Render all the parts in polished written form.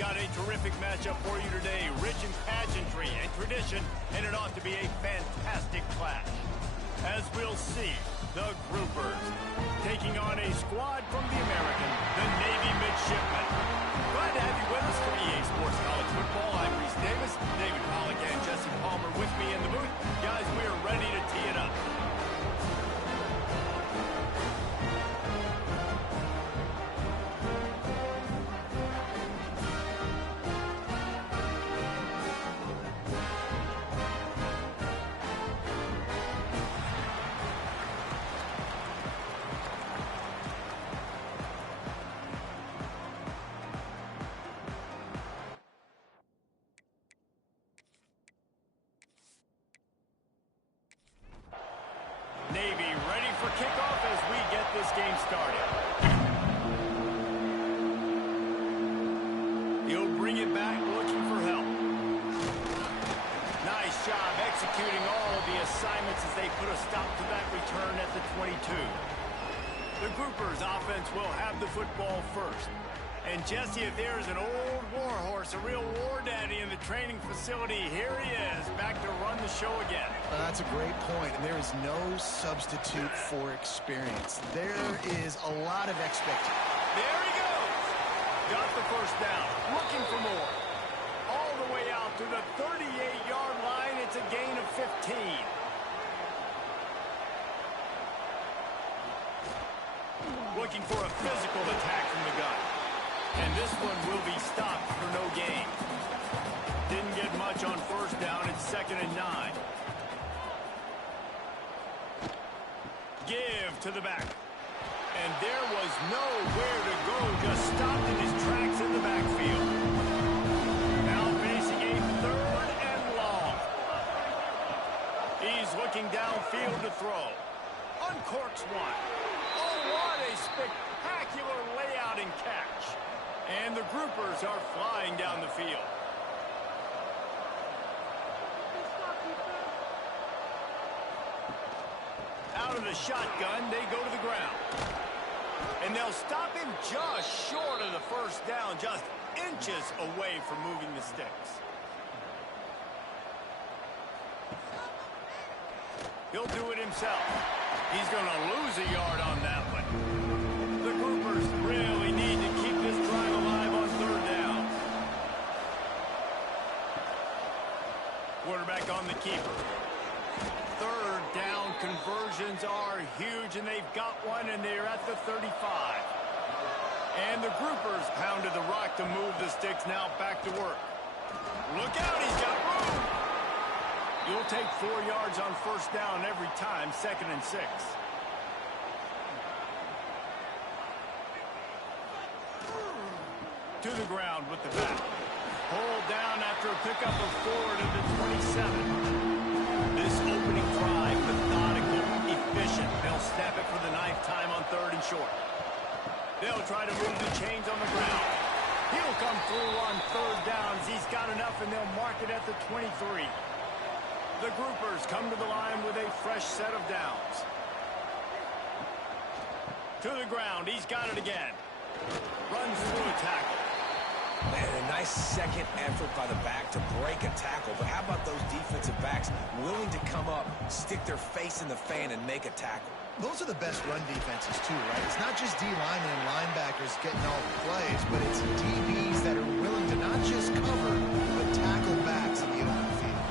got a terrific matchup for you today, rich in pageantry and tradition, and it ought to be a fantastic clash. As we'll see, the Groupers taking on a squad from the American, the Navy Midshipmen. Glad to have you with us for EA Sports College Football. I'm Reese Davis, David Pollock and Jesse Palmer with me in the booth. Guys, we are ready to tee it up. Navy ready for kickoff as we get this game started. He'll bring it back looking for help. Nice job executing all of the assignments as they put a stop to that return at the 22. The Groupers offense will have the football first. And Jesse, if there's an old war horse, a real war daddy in the training facility, here he is, back to run the show again. That's a great point, and there is no substitute for experience. There is a lot of expectation. There he goes. Got the first down, looking for more. All the way out to the 38-yard line, it's a gain of 15. Looking for a physical attack from the gun. And this one will be stopped for no gain. Didn't get much on first down. It's 2nd and 9. Give to the back. And there was nowhere to go. Just stopped in his tracks in the backfield. Now facing a 3rd and long. He's looking downfield to throw. Uncorks one. Oh, what a spectacular layout and catch. And the Groupers are flying down the field. Out of the shotgun, they go to the ground. And they'll stop him just short of the first down, just inches away from moving the sticks. He'll do it himself. He's going to lose a yard on that one. The Groupers really need to keep this drive alive on 3rd down. Quarterback on the keeper. 3rd down conversions are huge, and they've got one, and they're at the 35. And the Groupers pounded the rock to move the sticks, now back to work. Look out, he's got room. You'll take 4 yards on first down every time, 2nd and 6. To the ground with the back. Hold down after a pickup of 4 to the 27. This opening drive, methodical, efficient. They'll snap it for the 9th time on 3rd and short. They'll try to move the chains on the ground. He'll come through on 3rd downs. He's got enough, and they'll mark it at the 23. The Groupers come to the line with a fresh set of downs. To the ground. He's got it again. Runs through a tackle. Man, a nice second effort by the back to break a tackle. But how about those defensive backs willing to come up, stick their face in the fan, and make a tackle? Those are the best run defenses, too, right? It's not just D-linemen and linebackers getting all the plays, but it's DBs that are willing to not just cover, but tackle backs in the open field.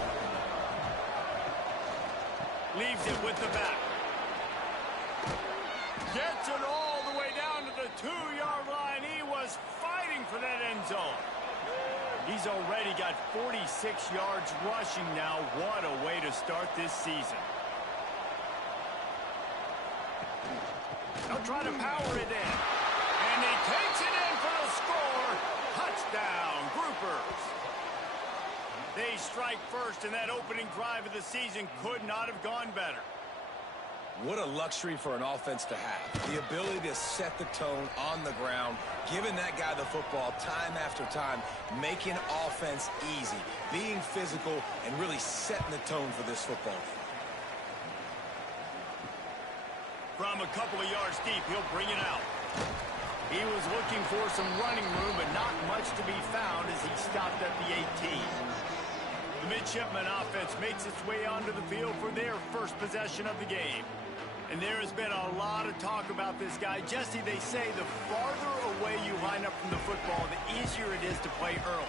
Leaves it with the back. Gets it all the way down to the 2-yard line. He was fighting for that end zone. He's already got 46 yards rushing now. What a way to start this season. They'll try to power it in. And he takes it in for the score. Touchdown, Groupers. They strike first, and that opening drive of the season could not have gone better. What a luxury for an offense to have. The ability to set the tone on the ground, giving that guy the football time after time, making offense easy, being physical, and really setting the tone for this football game. From a couple of yards deep, he'll bring it out. He was looking for some running room, but not much to be found as he stopped at the 18. The midshipman offense makes its way onto the field for their first possession of the game. And there has been a lot of talk about this guy. Jesse, they say the farther away you line up from the football, the easier it is to play early.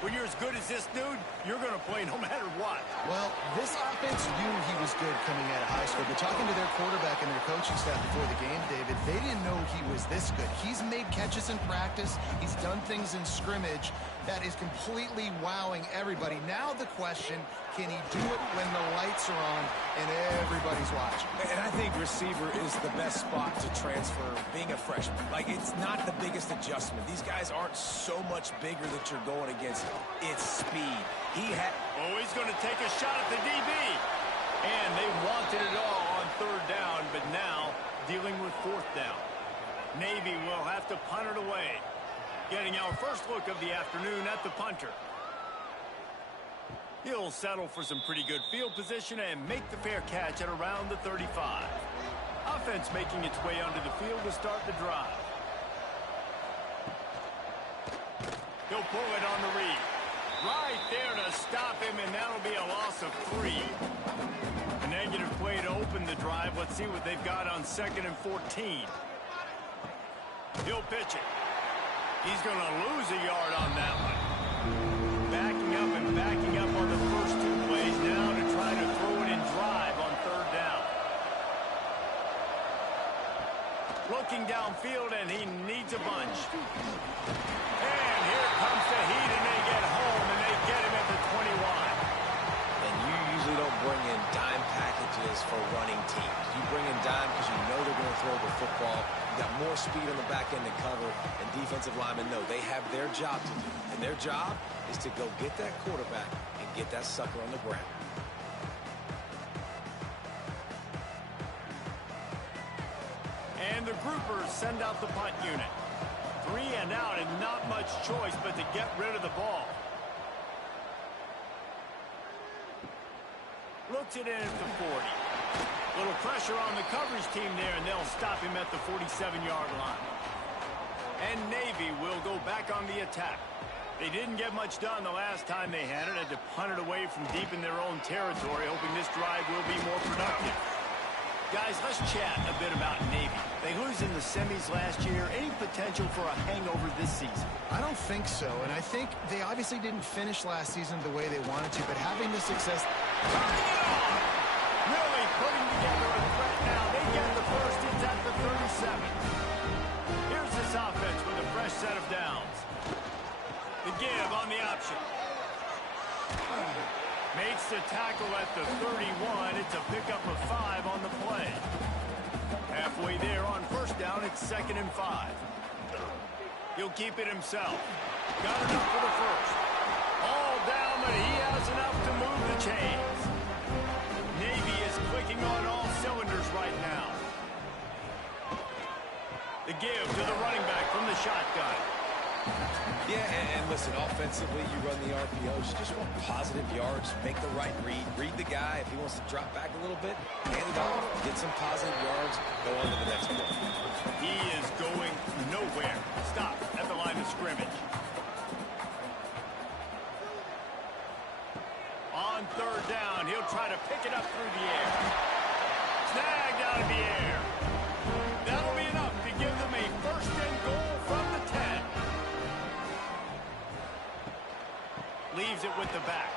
When you're as good as this dude, you're going to play no matter what. Well, this offense knew he was good coming out of high school, but talking to their quarterback and their coaching staff before the game, David, they didn't know he was this good. He's made catches in practice. He's done things in scrimmage that is completely wowing everybody. Now the question, can he do it when the lights are on and everybody's watching? And I think receiver is the best spot to transfer being a freshman. Like, it's not the biggest adjustment. These guys aren't so much bigger that you're going against. It's speed. Oh, he's going to take a shot at the DB. And they wanted it all on third down, but now dealing with fourth down. Navy will have to punt it away. Getting our first look of the afternoon at the punter. He'll settle for some pretty good field position and make the fair catch at around the 35. Offense making its way onto the field to start the drive. He'll pull it on the read. Right there to stop him, and that'll be a loss of 3. A negative play to open the drive. Let's see what they've got on 2nd and 14. He'll pitch it. He's going to lose a yard on that one. Backing up and backing up on the first 2 plays now to try to throw it in drive on third down. Looking downfield, and he needs a bunch. And here comes the heat, and they get home, and they get him at the 21. And you usually don't bring in dime packages for running teams. You bring in dime because you know they're going to throw the football. You got more speed on the back end to cover, and defensive linemen know they have their job to do. And their job is to go get that quarterback and get that sucker on the ground. And the groupers send out the punt unit. 3 and out, and not much choice but to get rid of the ball. Looks it in at the 40. Little pressure on the coverage team there, and they'll stop him at the 47-yard line. And Navy will go back on the attack. They didn't get much done the last time they had it. Had to punt it away from deep in their own territory, hoping this drive will be more productive. Guys, let's chat a bit about Navy. They lose in the semis last year. Any potential for a hangover this season? I don't think so, and I think they obviously didn't finish last season the way they wanted to, but having the success... Turning it on! Really putting together a threat now. They get the first. It's at the 37. Here's this offense with a fresh set of downs. The give on the option. Makes the tackle at the 31. It's a pickup of 5 on the play. Halfway there on first down, it's 2nd and 5. He'll keep it himself. Got enough for the first. All down, but he has enough to move the chains. Navy is clicking on all cylinders right now. The give to the running back from the shotgun. Yeah, and listen, offensively, you run the RPOs. You just want positive yards, make the right read. Read the guy. If he wants to drop back a little bit, hand it off, get some positive yards, go on to the next play. He is going nowhere. Stop at the line of scrimmage. On third down, he'll try to pick it up through the air. Snagged out of the air. That'll be enough to give them a 1st and goal from the 10. Leaves it with the back.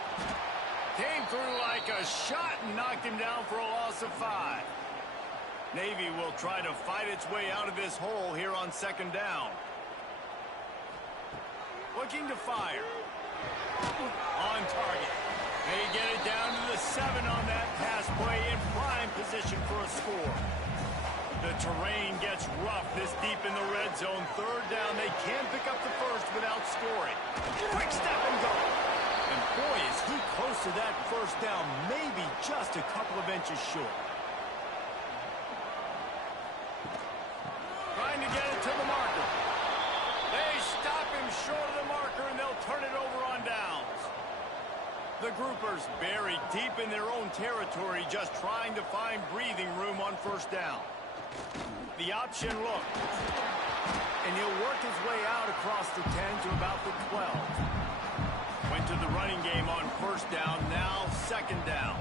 Came through like a shot and knocked him down for a loss of 5. Navy will try to fight its way out of this hole here on 2nd down. Looking to fire. On target. They get it down to the 7 on that pass play, in prime position for a score. The terrain gets rough this deep in the red zone. 3rd down, they can pick up the first without scoring. Quick step and go. And boy, is he close to that first down, maybe just a couple of inches short. Trying to get it to the marker. They stop him short of the marker, and they'll turn it over on downs. The groupers buried deep in their own territory, just trying to find breathing room on 1st down. The option look. And he'll work his way out across the 10 to about the 12. Went to the running game on first down, now second down.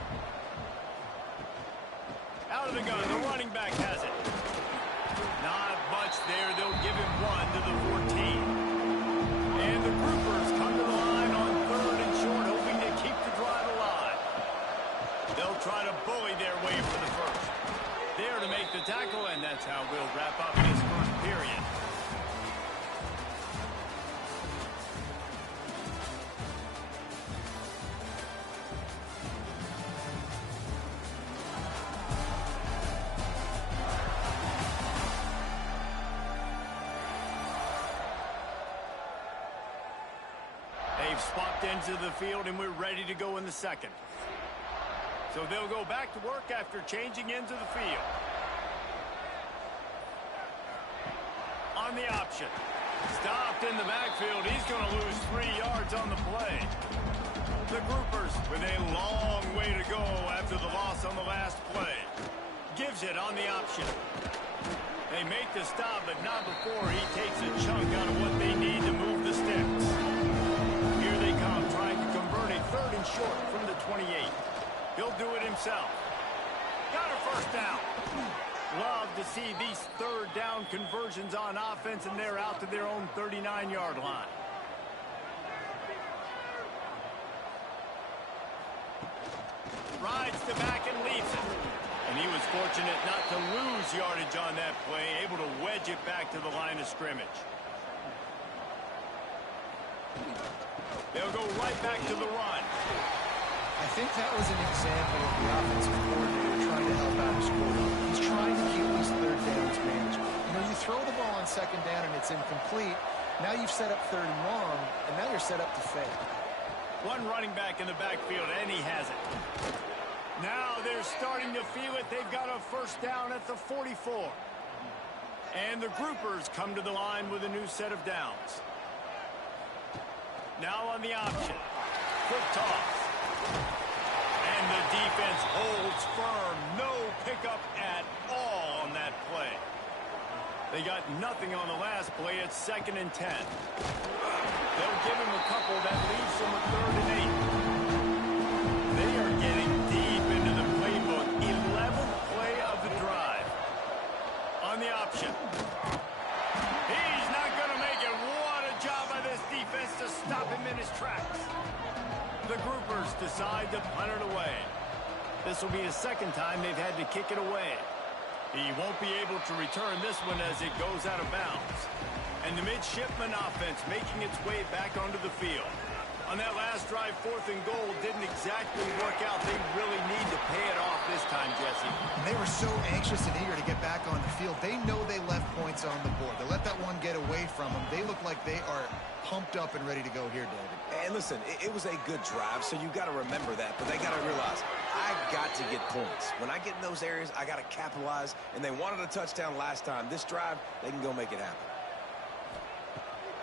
Out of the gun, the running back has it. Not much there, they'll give him one to the 14. And the groupers come to the line on third and short, hoping to keep the drive alive. They'll try to bully their way for the first. There to make the tackle, and that's how we'll wrap up this first period. They've swapped into the field, and we're ready to go in the second. So they'll go back to work after changing into the field. On the option. Stopped in the backfield. He's going to lose 3 yards on the play. The groupers with a long way to go after the loss on the last play. Gives it on the option. They make the stop, but not before he takes a chunk out of what they need to move the sticks. Here they come, trying to convert a third and short from the 28. He'll do it himself. Got a first down. Love to see these third down conversions on offense, and they're out to their own 39-yard line. Rides the back and leaves it. And he was fortunate not to lose yardage on that play, able to wedge it back to the line of scrimmage. They'll go right back to the run. I think that was an example of the offensive coordinator trying to help out his quarterback. He's trying to keep these third downs manageable. You know, you throw the ball on second down and it's incomplete. Now you've set up third and long, and now you're set up to fail. One running back in the backfield, and he has it. Now they're starting to feel it. They've got a first down at the 44. And the groupers come to the line with a new set of downs. Now on the option. Quick toss. And the defense holds firm. No pickup at all on that play. They got nothing on the last play. It's 2nd and 10. They'll give him a couple that leaves him with 3rd and 8. They are getting deep into the playbook. 11th play of the drive. On the option. He's not going to make it. What a job by this defense to stop him in his tracks. The groupers decide to punt it away. This will be the second time they've had to kick it away. He won't be able to return this one as it goes out of bounds. And the midshipman offense making its way back onto the field. On that last drive, 4th and goal didn't exactly work out. They really need to pay it off this time, Jesse. And they were so anxious and eager to get back on the field. They know they left points on the board. They let that one get away from them. They look like they are pumped up and ready to go here, David. And listen, it was a good drive, so you got to remember that. But they got to realize, I got to get points. When I get in those areas, I got to capitalize. And they wanted a touchdown last time. This drive, they can go make it happen.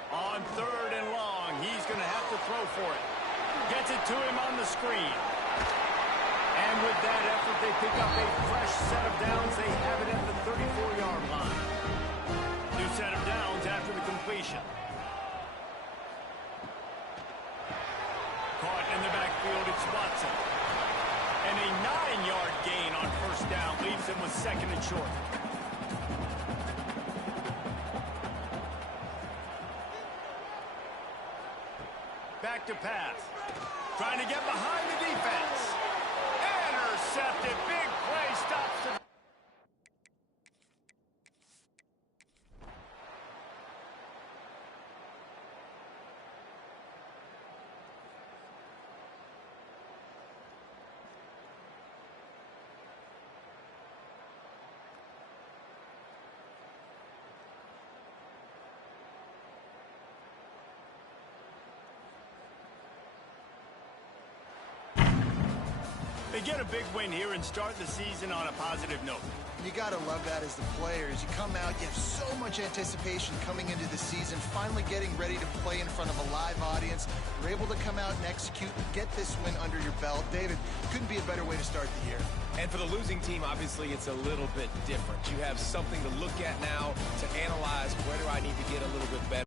On 3rd and long, he's going to have to throw for it. Gets it to him on the screen. And with that effort, they pick up a fresh set of downs. They have it at the 34-yard line. New set of downs after the completion. Caught in the backfield, it's Watson. And a 9-yard gain on first down leaves him with 2nd and short. Back to pass. Trying to get behind the defense. Intercepted. Big play stops the... They get a big win here and start the season on a positive note. You got to love that as the players. You come out, you have so much anticipation coming into the season, finally getting ready to play in front of a live audience. You're able to come out and execute, get this win under your belt. David, couldn't be a better way to start the year. And for the losing team, obviously, it's a little bit different. You have something to look at now to analyze where do I need to get a little bit better.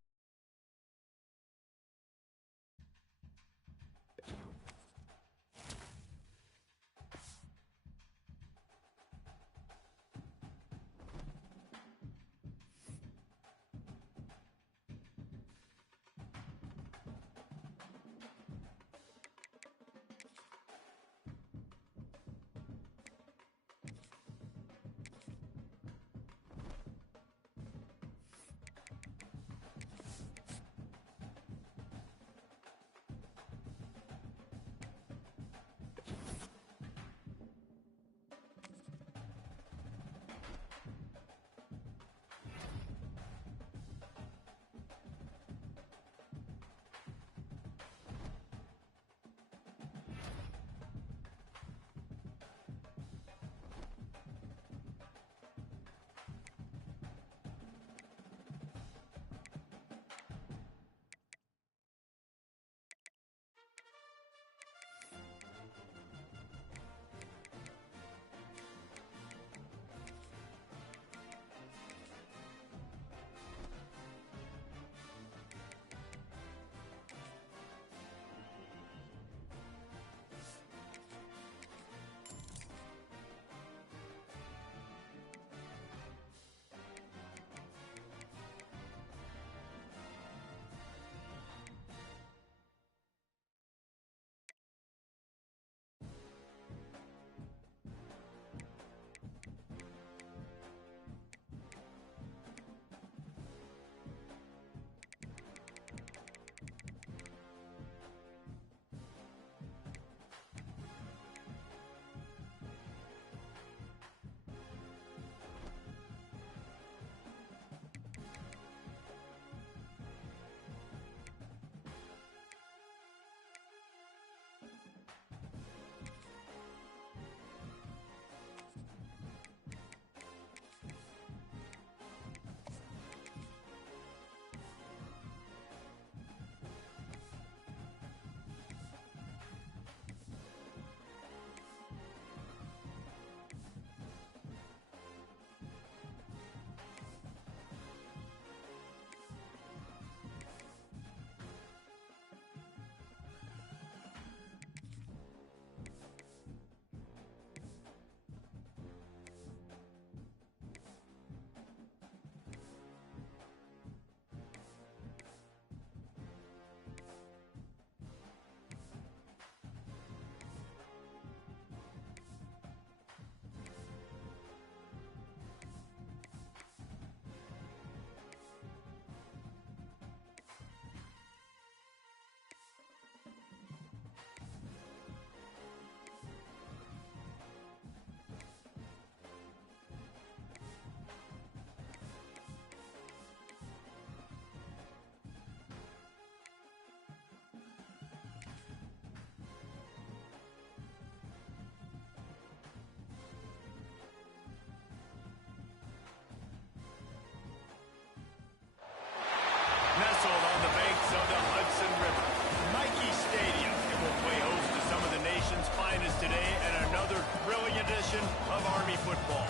Nestled on the banks of the Hudson River, Nike Stadium. It will play host to some of the nation's finest today and another thrilling edition of Army football.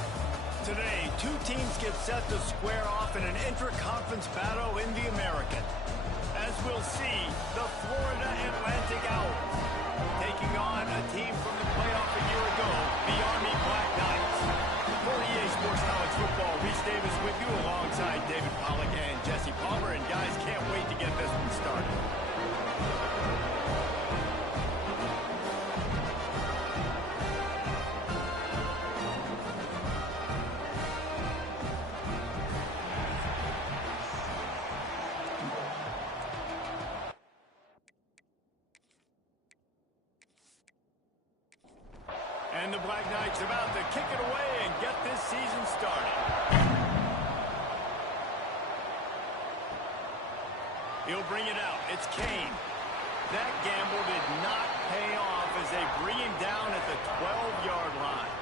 Today, two teams get set to square off in an intra-conference battle in the American. As we'll see, the Florida Atlantic Owls taking on a team from the playoff a year ago, the Army Black Knights. For EA Sports College Football, Reese Davis with you alongside David Pollack and Jesse Palmer. And guys, can't wait to get this one started. And the Black Knights about to kick it away and get this season started. He'll bring it out. It's Kane. That gamble did not pay off as they bring him down at the 12-yard line.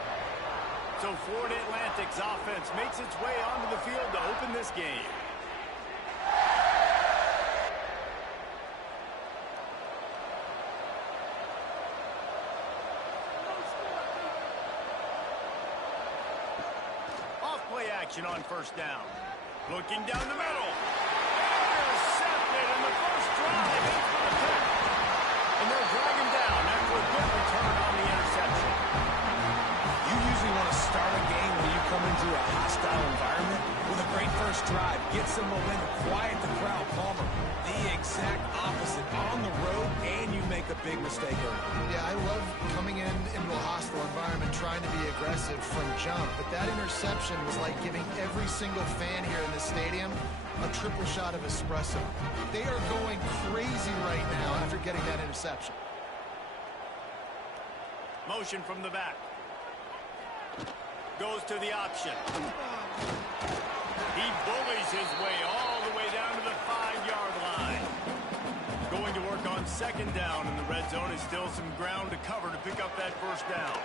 So Florida Atlantic's offense makes its way onto the field to open this game. Off-play action on first down. Looking down the middle. Intercepted in the first drive. In for the pick. And they'll drag him down after a good return on the interception. You usually want to start a game when you come into a hostile environment with a great first drive. Get some momentum, quiet the crowd, calmer. The exact opposite. On the road, and you make a big mistake early. Yeah, I love coming into a hostile environment, trying to be aggressive from jump, but that interception was like giving every single fan here in the stadium a triple shot of espresso. They are going crazy right now after getting that interception. Motion from the back. Goes to the option. He bullies his way all the way down to the 5-yard line. Going to work on second down in the red zone. Is still some ground to cover to pick up that first down.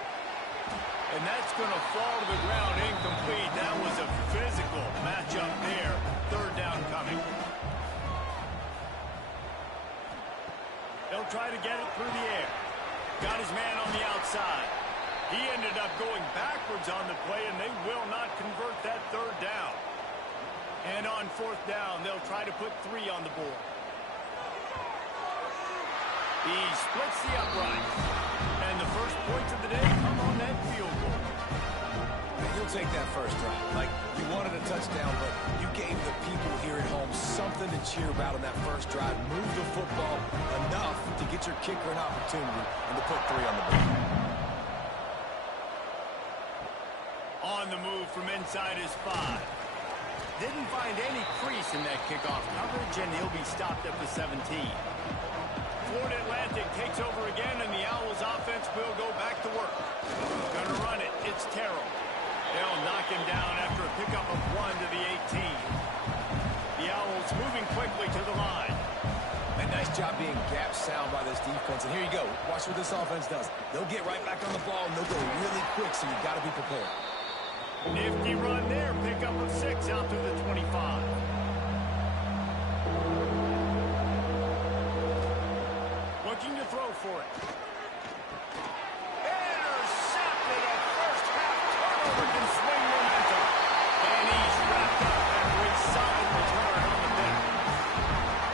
And that's going to fall to the ground incomplete. That was a physical matchup there. Third down coming. They'll try to get it through the air. Got his man on the outside. He ended up going backwards on the play, and they will not convert that third down. And on fourth down, they'll try to put 3 on the board. He splits the upright. And the first points of the day come on that field goal. And you'll take that first drive. Like, you wanted a touchdown, but you gave the people here at home something to cheer about on that first drive. Move the football enough to get your kicker an opportunity and to put 3 on the board. On the move from inside his 5. Didn't find any crease in that kickoff coverage, and he'll be stopped at the 17. Florida Atlantic takes over again, and the Owls offense will go back to work. Gonna run it. It's Terrell. They'll knock him down after a pickup of 1 to the 18. The Owls moving quickly to the line. A nice job being gap sound by this defense. And here you go. Watch what this offense does. They'll get right back on the ball, and they'll go really quick, so you've got to be prepared. Nifty run there. Pickup of 6 out to the 25. Looking to throw for it. Intercepted. A first-half turnover can swing momentum. And he's wrapped up after a solid return on the pick.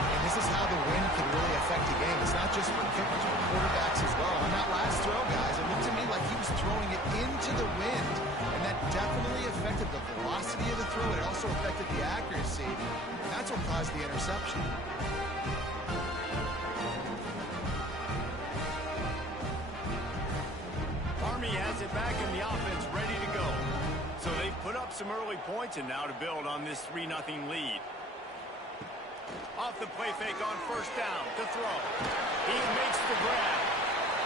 And this is how the wind can really affect a game. It's not just for kickers, but quarterbacks as well. On that last throw, guys, it looked to me like he was throwing it into the wind. And that definitely affected the velocity of the throw. It also affected the accuracy. And that's what caused the interception. Army has it back and the offense ready to go. So they put up some early points, and now to build on this 3-0 lead. Off the play fake on first down to throw. He makes the grab.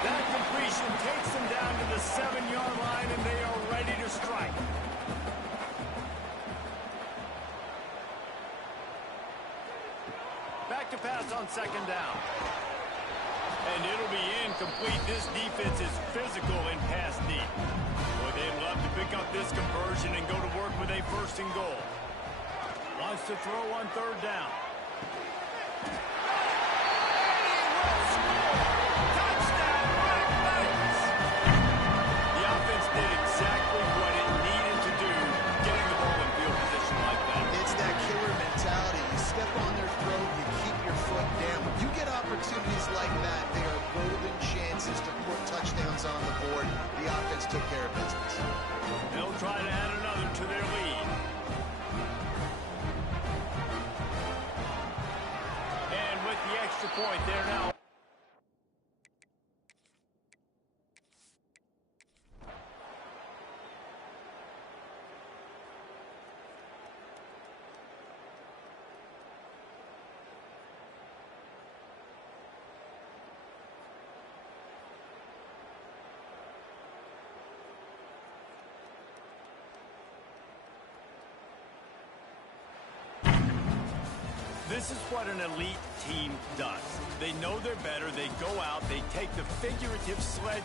That completion takes them down to the 7-yard line, and they are ready to strike. Back to pass on second down. And it'll be incomplete. This defense is physical in pass deep. Boy, they'd love to pick up this conversion and go to work with a first and goal. Wants to throw on third down. Touchdown, Mike Knights! The offense did exactly what it needed to do, getting the ball in field position like that. It's that killer mentality. You step on their throat, you keep your foot down. When you get opportunities like that, they are golden chances to put touchdowns on the board. The offense took care of business. They'll try to add another to their lead. And with the extra point, they're now This is what an elite team does. They know they're better. They go out. They take the figurative sledge.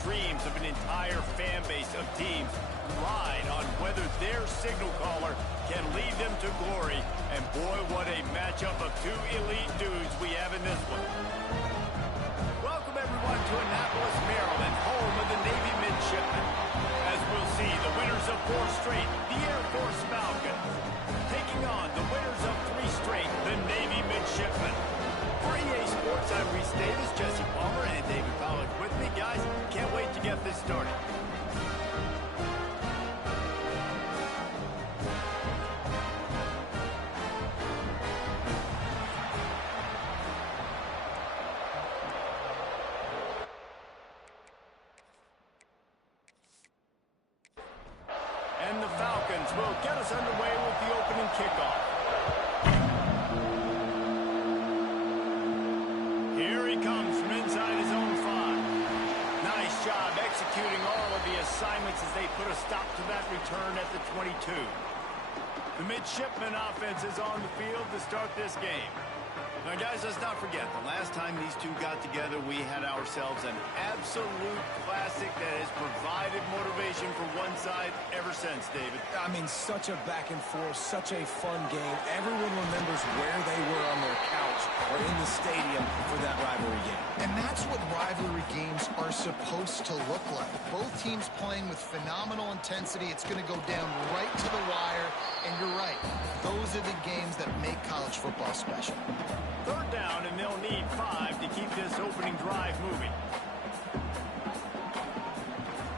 dreams of an entire fan base of teams ride on whether their signal caller can lead them to glory. And boy, what a matchup of two elite dudes we have in this one. Welcome everyone to Annapolis, Maryland, home of the Navy midshipmen. As we'll see, the winners of 4 straight, the Air Force Falcons, taking on the winners of 3 straight, the Navy midshipmen. For EA Sports, I'm Reese Davis, Jesse Palmer, and David Pollack with me. Guys, can't wait to get this started. And the Falcons will get us underway with the opening kickoff. Here he comes from inside his own 5. Nice job executing all of the assignments as they put a stop to that return at the 22. The midshipman offense is on the field to start this game. Now, guys, let's not forget, the last time these two got together, we had ourselves an absolute classic that has provided motivation for one side ever since, David. I mean, such a back and forth, such a fun game. Everyone remembers where they were on their couch or in the stadium for that rivalry game. And that's what rivalry games are supposed to look like. Both teams playing with phenomenal intensity. It's going to go down right to the wire. And you're right, those are the games that make college football special. 3rd down, and they'll need 5 to keep this opening drive moving.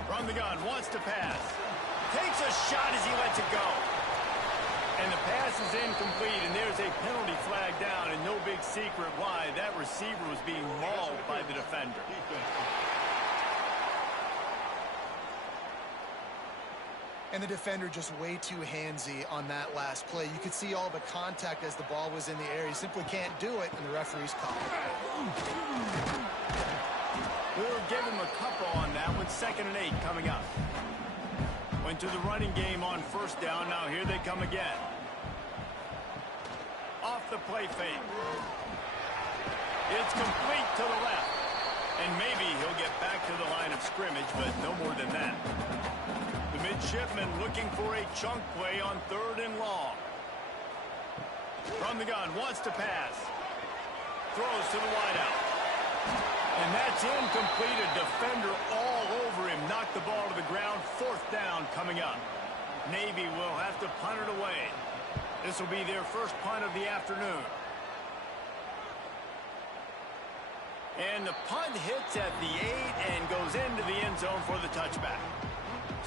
From the gun, wants to pass. Takes a shot as he lets it go. And the pass is incomplete, and there's a penalty flag down, and no big secret why. That receiver was being mauled by the defender. And the defender just way too handsy on that last play. You could see all the contact as the ball was in the air. He simply can't do it, and the referee's called. We'll give him a couple on that with 2nd and 8 coming up. Went to the running game on 1st down. Now here they come again. Off the play fake. It's complete to the left. And maybe he'll get back to the line of scrimmage, but no more than that. The midshipman looking for a chunk play on 3rd and long. From the gun, wants to pass. Throws to the wideout. And that's incomplete. A defender all over him. Knocked the ball to the ground. 4th down coming up. Navy will have to punt it away. This will be their first punt of the afternoon. And the punt hits at the 8 and goes into the end zone for the touchback.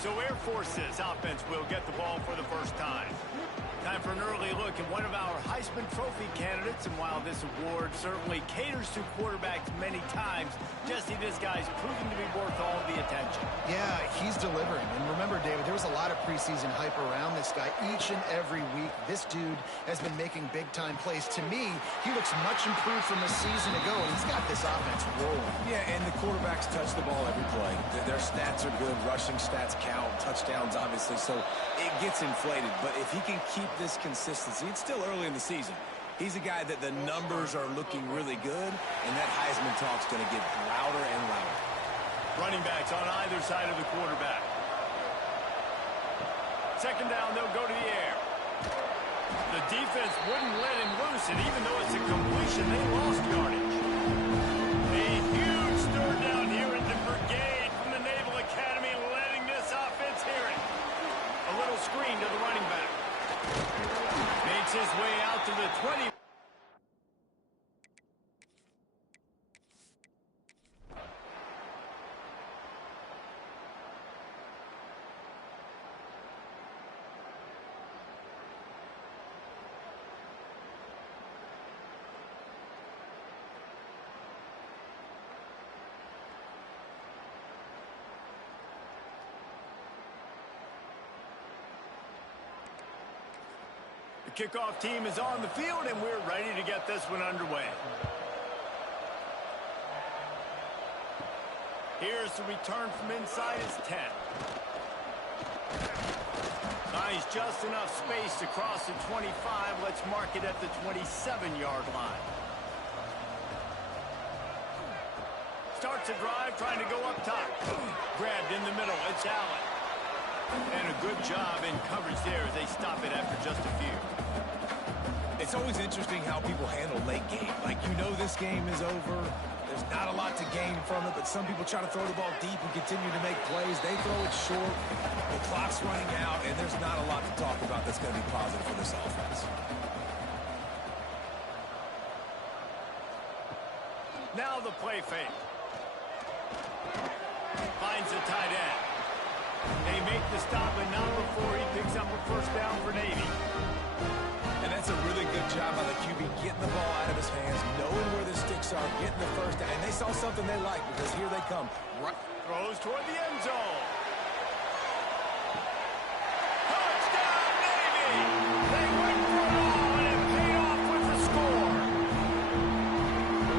So Air Force's offense will get the ball for the first time. Time for an early look at one of our Heisman Trophy candidates. And while this award certainly caters to quarterbacks many times, Jesse, this guy's proving to be worth all the attention. Yeah, he's delivering. And remember, David, there was a lot of preseason hype around this guy. Each and every week, this dude has been making big-time plays. To me, he looks much improved from a season ago. He's got this offense rolling. Yeah, and the quarterbacks touch the ball every play. Their stats are good. Rushing stats count. Touchdowns, obviously. So it gets inflated. But if he can keep this consistency, it's still early in the season. He's a guy that the numbers are looking really good, and that Heisman talk's going to get louder and louder. Running backs on either side of the quarterback. 2nd down, they'll go to the air. The defense wouldn't let him loose, and even though it's a completion, they lost yardage. A huge third down here in the brigade from the Naval Academy, letting this offense hear it. A little screen to the running back. Makes his way out to the 20. The kickoff team is on the field, and we're ready to get this one underway. Here's the return from inside his 10. Nice, just enough space to cross the 25. Let's mark it at the 27-yard line. Starts a drive trying to go up top. Grabbed in the middle. It's Allen. And a good job in coverage there as they stop it after just a few. It's always interesting how people handle late game. Like, you know this game is over. There's not a lot to gain from it, but some people try to throw the ball deep and continue to make plays. They throw it short. The clock's running out, and there's not a lot to talk about that's going to be positive for this offense. Now the play fake. Finds the tight end. They make the stop, but not before he picks up a first down for Navy. And that's a really good job by the QB getting the ball out of his hands, knowing where the sticks are, getting the first down. And they saw something they like because here they come. Throws toward the end zone. Touchdown, Navy! They went for it all, and it paid off with the score.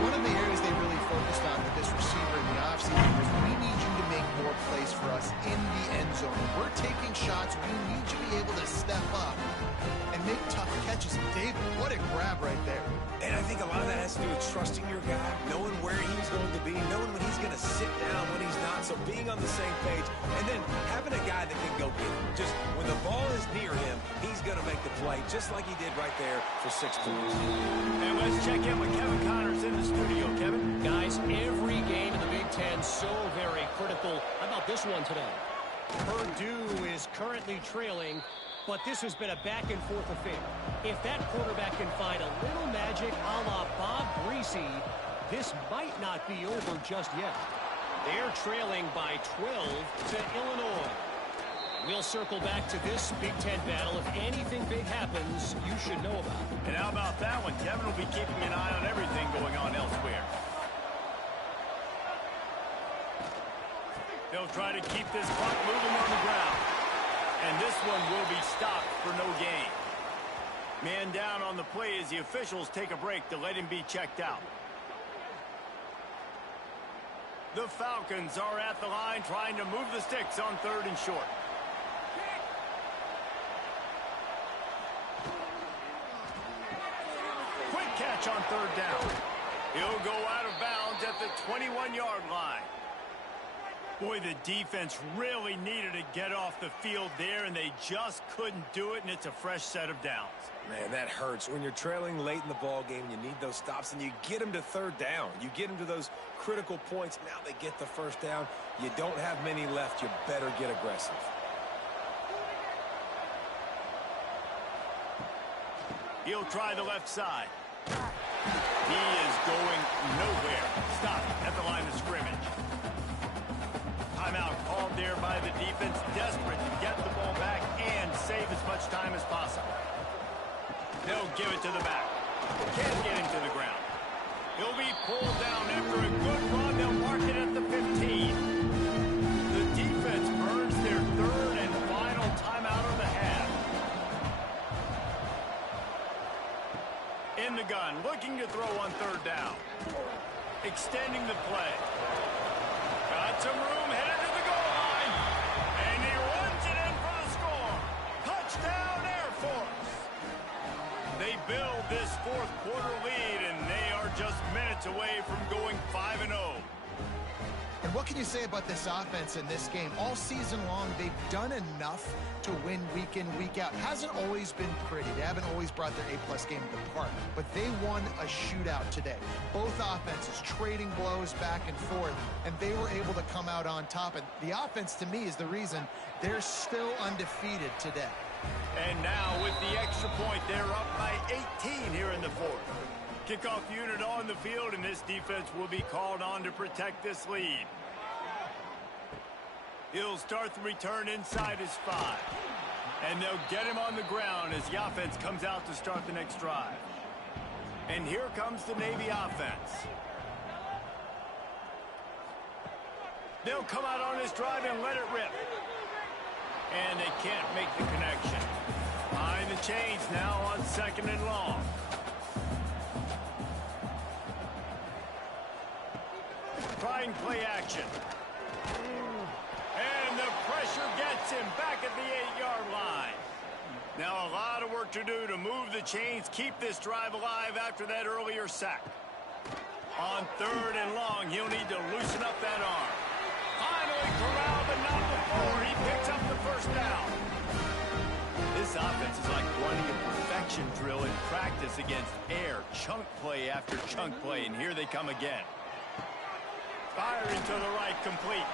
One of the areas they really focused on with this receiver in the offseason was we need you to make more plays for us in the end zone. We're taking shots. We need you to be able to step up and make tough catches. David, what a grab right there. And I think a lot of that has to do with trusting your guy, knowing where he's going to be, knowing when he's going to sit down, when he's not, so being on the same page, and then having a guy that can go get him. Just when the ball is near him, he's going to make the play, just like he did right there for 6 points. And let's check in with Kevin Connors in the studio. Kevin? Guys, every game in the Big Ten so very critical. How about this one today? Purdue is currently trailing, but this has been a back-and-forth affair. If that quarterback can find a little magic a la Bob Greasy, this might not be over just yet. They're trailing by 12 to Illinois. We'll circle back to this Big Ten battle. If anything big happens, you should know about it. And how about that one? Kevin will be keeping an eye on everything going on elsewhere. They'll try to keep this clock moving on the ground. And this one will be stopped for no gain. Man down on the play as the officials take a break to let him be checked out. The Falcons are at the line trying to move the sticks on 3rd and short. Quick catch on 3rd down. He'll go out of bounds at the 21-yard line. Boy, the defense really needed to get off the field there, and they just couldn't do it, and it's a fresh set of downs. Man, that hurts. When you're trailing late in the ball game, you need those stops, and you get them to 3rd down. You get them to those critical points. Now they get the first down. You don't have many left. You better get aggressive. He'll try the left side. He is going nowhere. Stop at the line of scrimmage. Timeout called there by the defense, desperate to get the ball back and save as much time as possible. They'll give it to the back. Can't get him to the ground. He'll be pulled down after a good run. They'll mark it at the 15. The defense burns their 3rd and final timeout of the half. In the gun, looking to throw on 3rd down. Extending the play. Got some room, headed to the goal line. And he runs it in for the score. Touchdown, Air Force. They build this 4th quarter lead, and they are just minutes away from going 5-0. And what can you say about this offense in this game? All season long, they've done enough to win week in, week out. Hasn't always been pretty. They haven't always brought their A-plus game to the park, but they won a shootout today. Both offenses trading blows back and forth, and they were able to come out on top. And the offense, to me, is the reason they're still undefeated today. And now, with the extra point, they're up by 18 here in the 4th. Kickoff unit on the field, and this defense will be called on to protect this lead. He'll start the return inside his 5. And they'll get him on the ground as the offense comes out to start the next drive. And here comes the Navy offense. They'll come out on this drive and let it rip. And they can't make the connection. Behind the chains now on 2nd and long. Trying play action. And the pressure gets him back at the 8-yard line. Now a lot of work to do to move the chains, keep this drive alive after that earlier sack. On 3rd and long, he'll need to loosen up that arm. Finally corralled, but not before he picks up the first down. This offense is like running a perfection drill in practice against air. Chunk play after chunk play, and here they come again. Firing to the right, complete.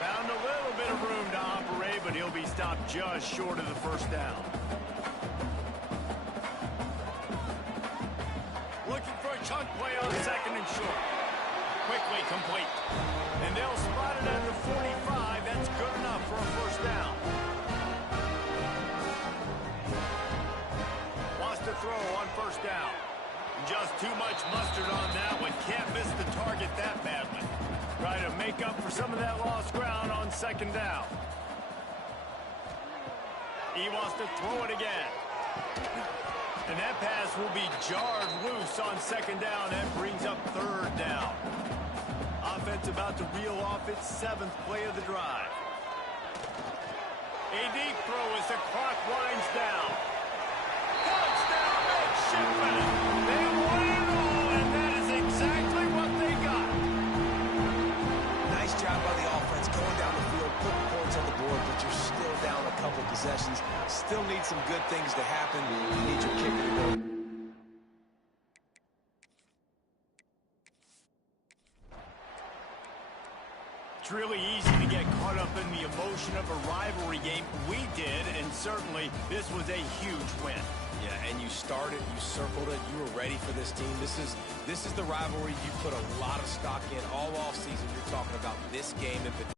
Found a little bit of room to operate, but he'll be stopped just short of the first down. Looking for a chunk play on 2nd and short. Quickly complete. And they'll spot it at the 45. That's good enough for a first down. Wants to throw on 1st down. Just too much mustard on that one. Can't miss the target that badly. Try to make up for some of that lost ground on 2nd down. He wants to throw it again. And that pass will be jarred loose on 2nd down. That brings up 3rd down. Offense about to reel off its 7th play of the drive. A deep throw as the clock winds down. Touchdown, midshipmen! They won it all, and that is exactly what they got. Nice job by the offense going down the field, putting points on the board, but you're still down a couple possessions. Still need some good things to happen. You need your kicker to go. It's really easy to get caught up in the emotion of a rivalry game. We did, and certainly this was a huge win. Yeah, and you started, you circled it, you were ready for this team. This is the rivalry you put a lot of stock in all offseason. You're talking about this game in particular.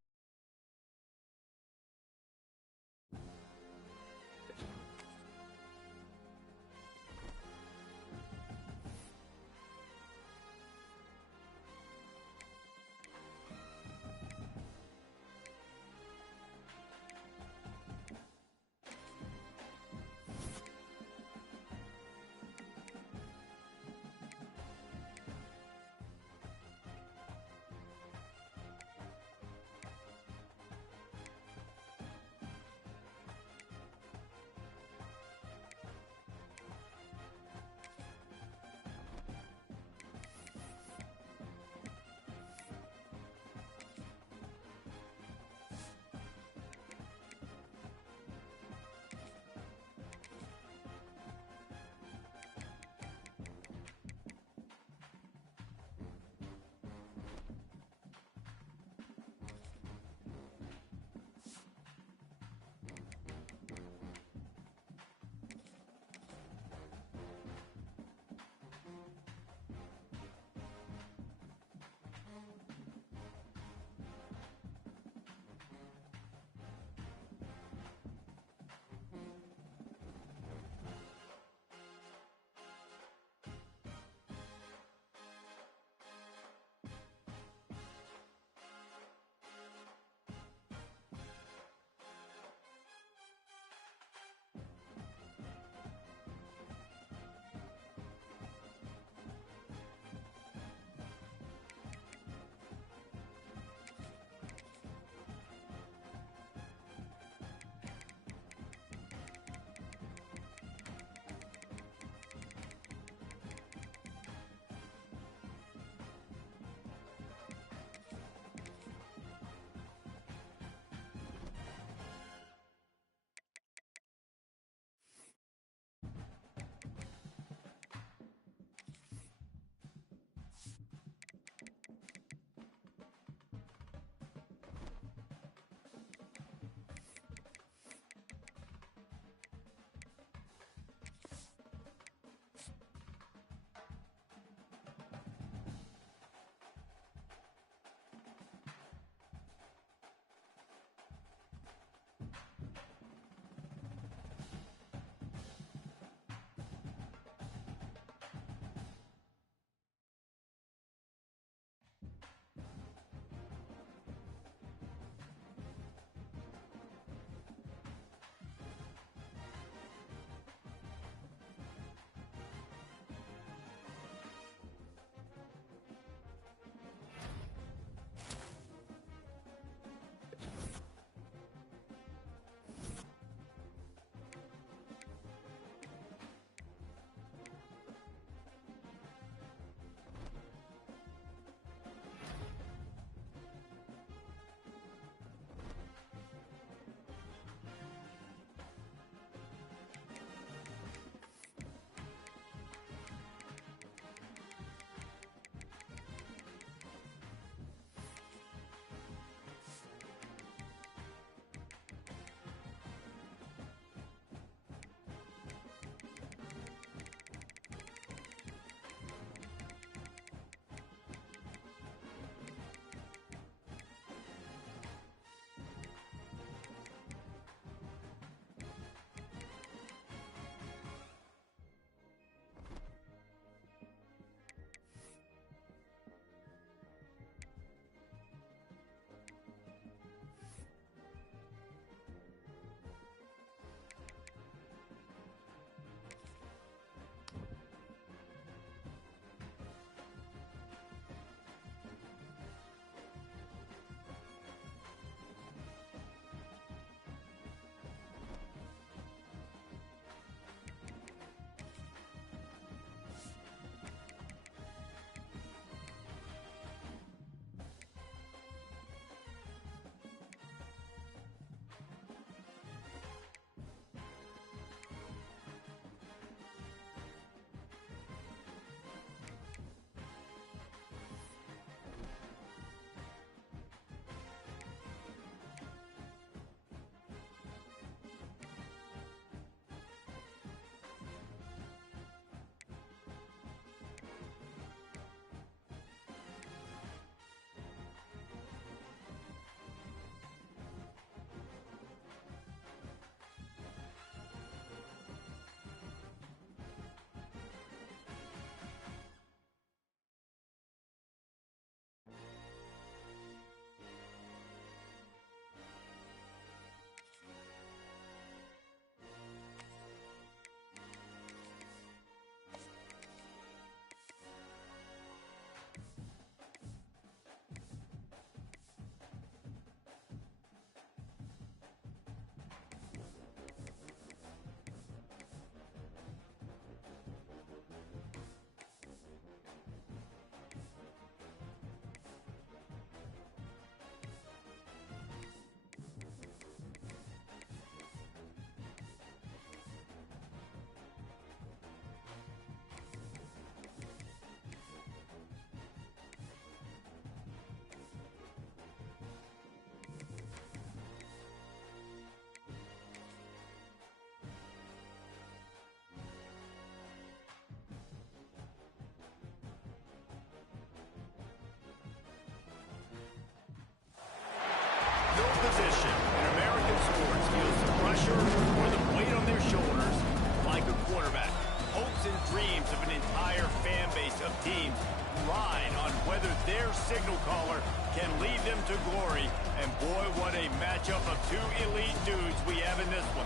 position in American sports feels the pressure or the weight on their shoulders like a quarterback. Hopes and dreams of an entire fan base of teams ride on whether their signal caller can lead them to glory. And boy, what a matchup of two elite dudes we have in this one.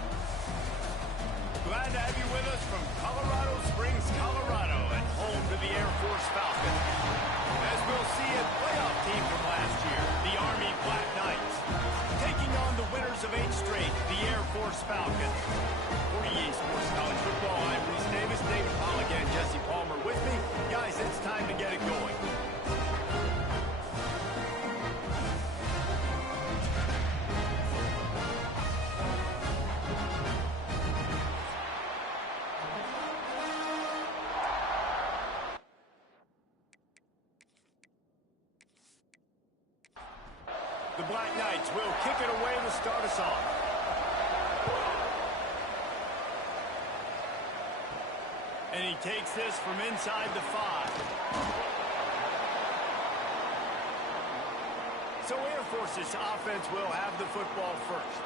Glad to have you with us from Colorado Springs, Colorado, and home to the Air Force Falcons. As we'll see a playoff team from last year, the Army Black Knights, taking on the winners of 8 straight, the Air Force Falcons. For EA Sports College Football, I'm Reese Davis, David Pollack, and Jesse Palmer with me. Guys, it's time to get it going. The Black Knights will kick it away to start us off. And he takes this from inside the 5. So Air Force's offense will have the football first.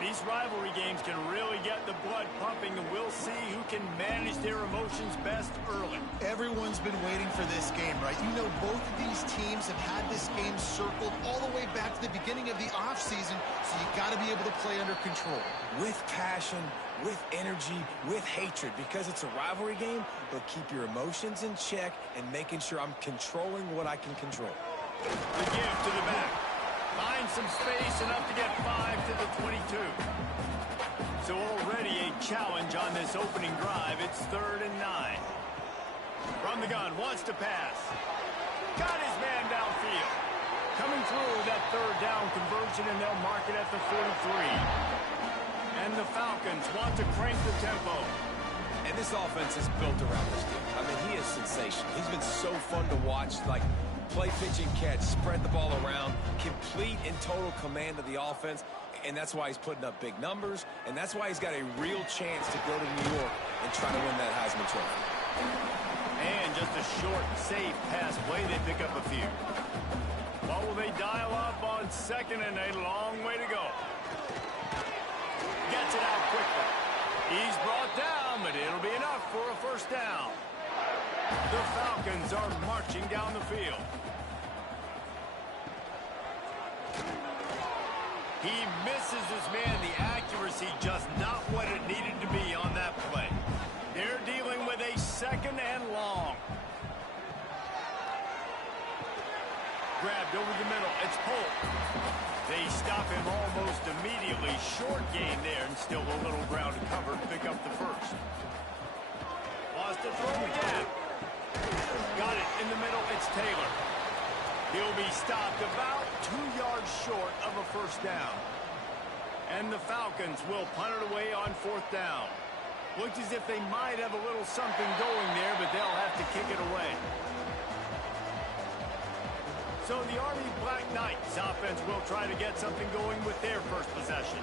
These rivalry games can really get the blood pumping, and we'll see who can manage their emotions best early. Everyone's been waiting for this game, right? You know, both of these teams have had this game circled all the way back to the beginning of the offseason, so you got to be able to play under control. With passion, with energy, with hatred, because it's a rivalry game, but keep your emotions in check and making sure I'm controlling what I can control. The give to the back. Finds some space, enough to get 5 to the 22. So already a challenge on this opening drive. It's 3rd and 9. From the gun, wants to pass. Got his man downfield. Coming through that 3rd down conversion, and they'll mark it at the 43. And the Falcons want to crank the tempo. And this offense is built around this dude. I mean, he is sensational. He's been so fun to watch, like play, pitch, and catch, spread the ball around, complete and total command of the offense, and that's why he's putting up big numbers, and that's why he's got a real chance to go to New York and try to win that Heisman Trophy. And just a short, safe pass play, they pick up a few. What will they dial up on 2nd and a long way to go? Gets it out quickly. He's brought down, but it'll be enough for a 1st down. The Falcons are marching down the field. He misses his man. The accuracy just not what it needed to be on that play. They're dealing with a 2nd and long. Grabbed over the middle. It's Polk. They stop him almost immediately. Short gain there, and still a little ground to cover to pick up the 1st. Wants to throw again. Got it in the middle. It's Taylor. He'll be stopped about 2 yards short of a 1st down. And the Falcons will punt it away on 4th down. Looks as if they might have a little something going there, but they'll have to kick it away. So the Army Black Knights offense will try to get something going with their 1st possession.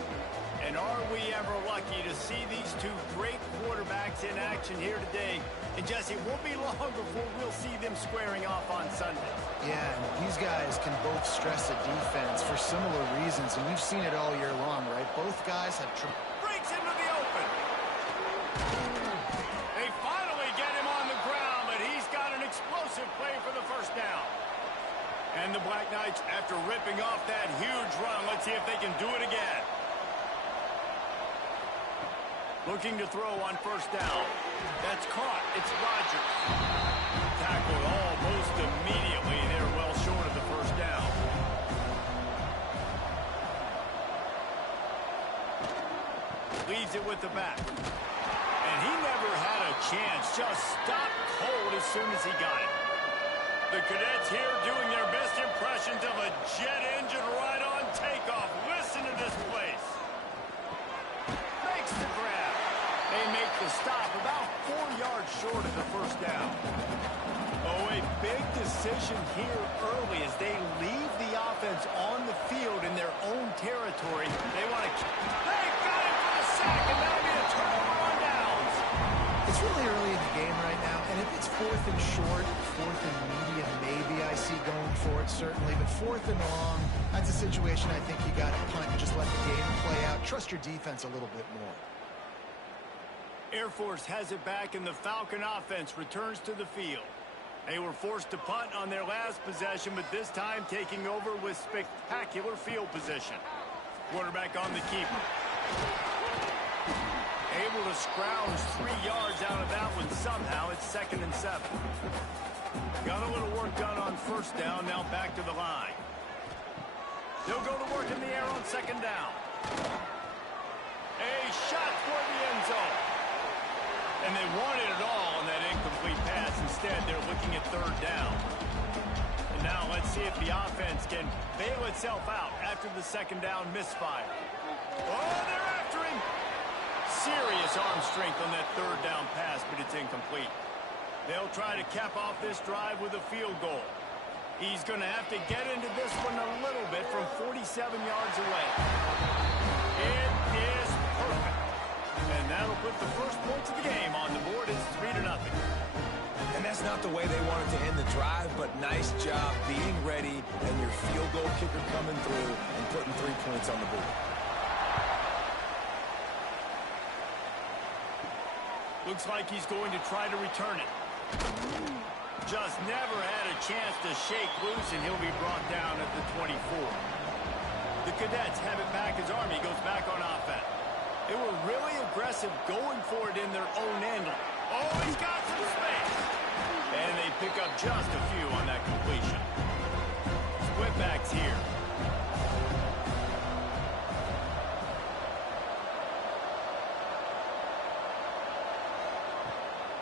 And are we ever lucky to see these two great quarterbacks in action here today? And Jesse, it won't be long before we'll see them squaring off on Sunday. Yeah, and these guys can both stress a defense for similar reasons, and we've seen it all year long, right? Both guys have... Breaks into the open. They finally get him on the ground, but he's got an explosive play for the 1st down. And the Black Knights, after ripping off that huge run, let's see if they can do it again. Looking to throw on 1st down. That's caught. It's Rodgers. Tackled almost immediately. They're well short of the 1st down. Leaves it with the back. And he never had a chance. Just stopped cold as soon as he got it. The Cadets here doing their best impressions of a jet engine right on takeoff. Listen to this place. Makes the grab. They make the stop about 4 yards short of the 1st down. Oh, a big decision here early as they leave the offense on the field in their own territory. They want to... They got it for the sack, and that'll be a turnover on downs. It's really early in the game right now, and if it's 4th and short, 4th and medium, maybe I see going for it, certainly. But 4th and long, that's a situation I think you got to punt and just let the game play out. Trust your defense a little bit more. Air Force has it back, and the Falcon offense returns to the field. They were forced to punt on their last possession, but this time taking over with spectacular field position. Quarterback on the keeper. Able to scrounge 3 yards out of that one somehow. It's 2nd and 7. Got a little work done on 1st down. Now back to the line. They'll go to work in the air on 2nd down. A shot for the end zone. And they wanted it all on that incomplete pass. Instead, they're looking at 3rd down. And now let's see if the offense can bail itself out after the 2nd down misfire. Oh, they're after him. Serious arm strength on that 3rd down pass, but it's incomplete. They'll try to cap off this drive with a field goal. He's going to have to get into this one a little bit from 47 yards away. It is perfect. And that'll put the first points of the game on the board. It's 3-0. And that's not the way they wanted to end the drive, but nice job being ready and your field goal kicker coming through and putting 3 points on the board. Looks like he's going to try to return it. Just never had a chance to shake loose, and he'll be brought down at the 24. The Cadets have it back as Army goes back on offense. They were really aggressive going for it in their own end. Oh, he's got some space. And they pick up just a few on that completion. Split backs here.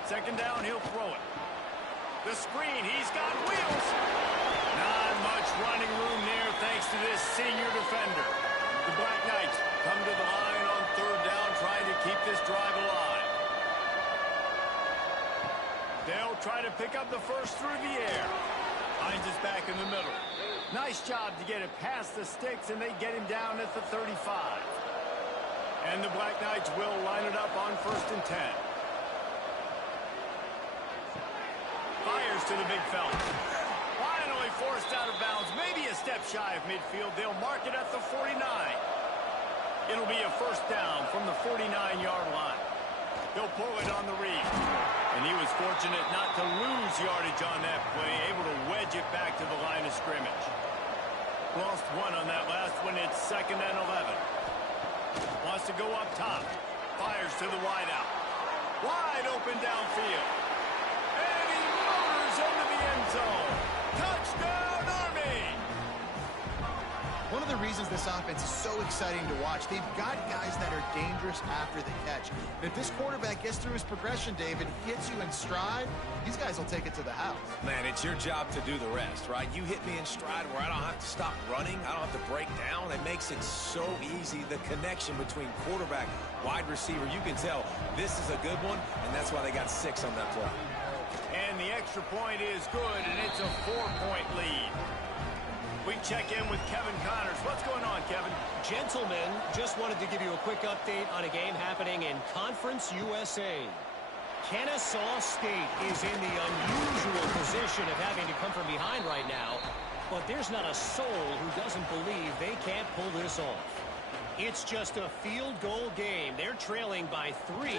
Second down, he'll throw it. The screen, he's got wheels. Not much running room there thanks to this senior defender. The Black Knights come to the line on 3rd down, trying to keep this drive alive. They'll try to pick up the first through the air. Hines is back in the middle. Nice job to get it past the sticks, and they get him down at the 35. And the Black Knights will line it up on 1st and 10. Fires to the big fella. Finally forced out of bounds. Maybe a step shy of midfield. They'll mark it at the 49. It'll be a 1st down from the 49-yard line. He'll pull it on the read. And he was fortunate not to lose yardage on that play, able to wedge it back to the line of scrimmage. Lost 1 on that last one. It's 2nd and 11. Wants to go up top. Fires to the wideout. Wide open downfield. And he motors into the end zone. Touchdown, Army! One of the reasons this offense is so exciting to watch, they've got guys that are dangerous after the catch. And if this quarterback gets through his progression, David, hits you in stride, these guys will take it to the house. Man, it's your job to do the rest, right? You hit me in stride where I don't have to stop running. I don't have to break down. It makes it so easy. The connection between quarterback, wide receiver, you can tell this is a good one, and that's why they got 6 on that play. And the extra point is good, and it's a 4-point lead. We check in with Kevin Connors. What's going on, Kevin? Gentlemen, just wanted to give you a quick update on a game happening in Conference USA. Kennesaw State is in the unusual position of having to come from behind right now, but there's not a soul who doesn't believe they can't pull this off. It's just a field goal game. They're trailing by 3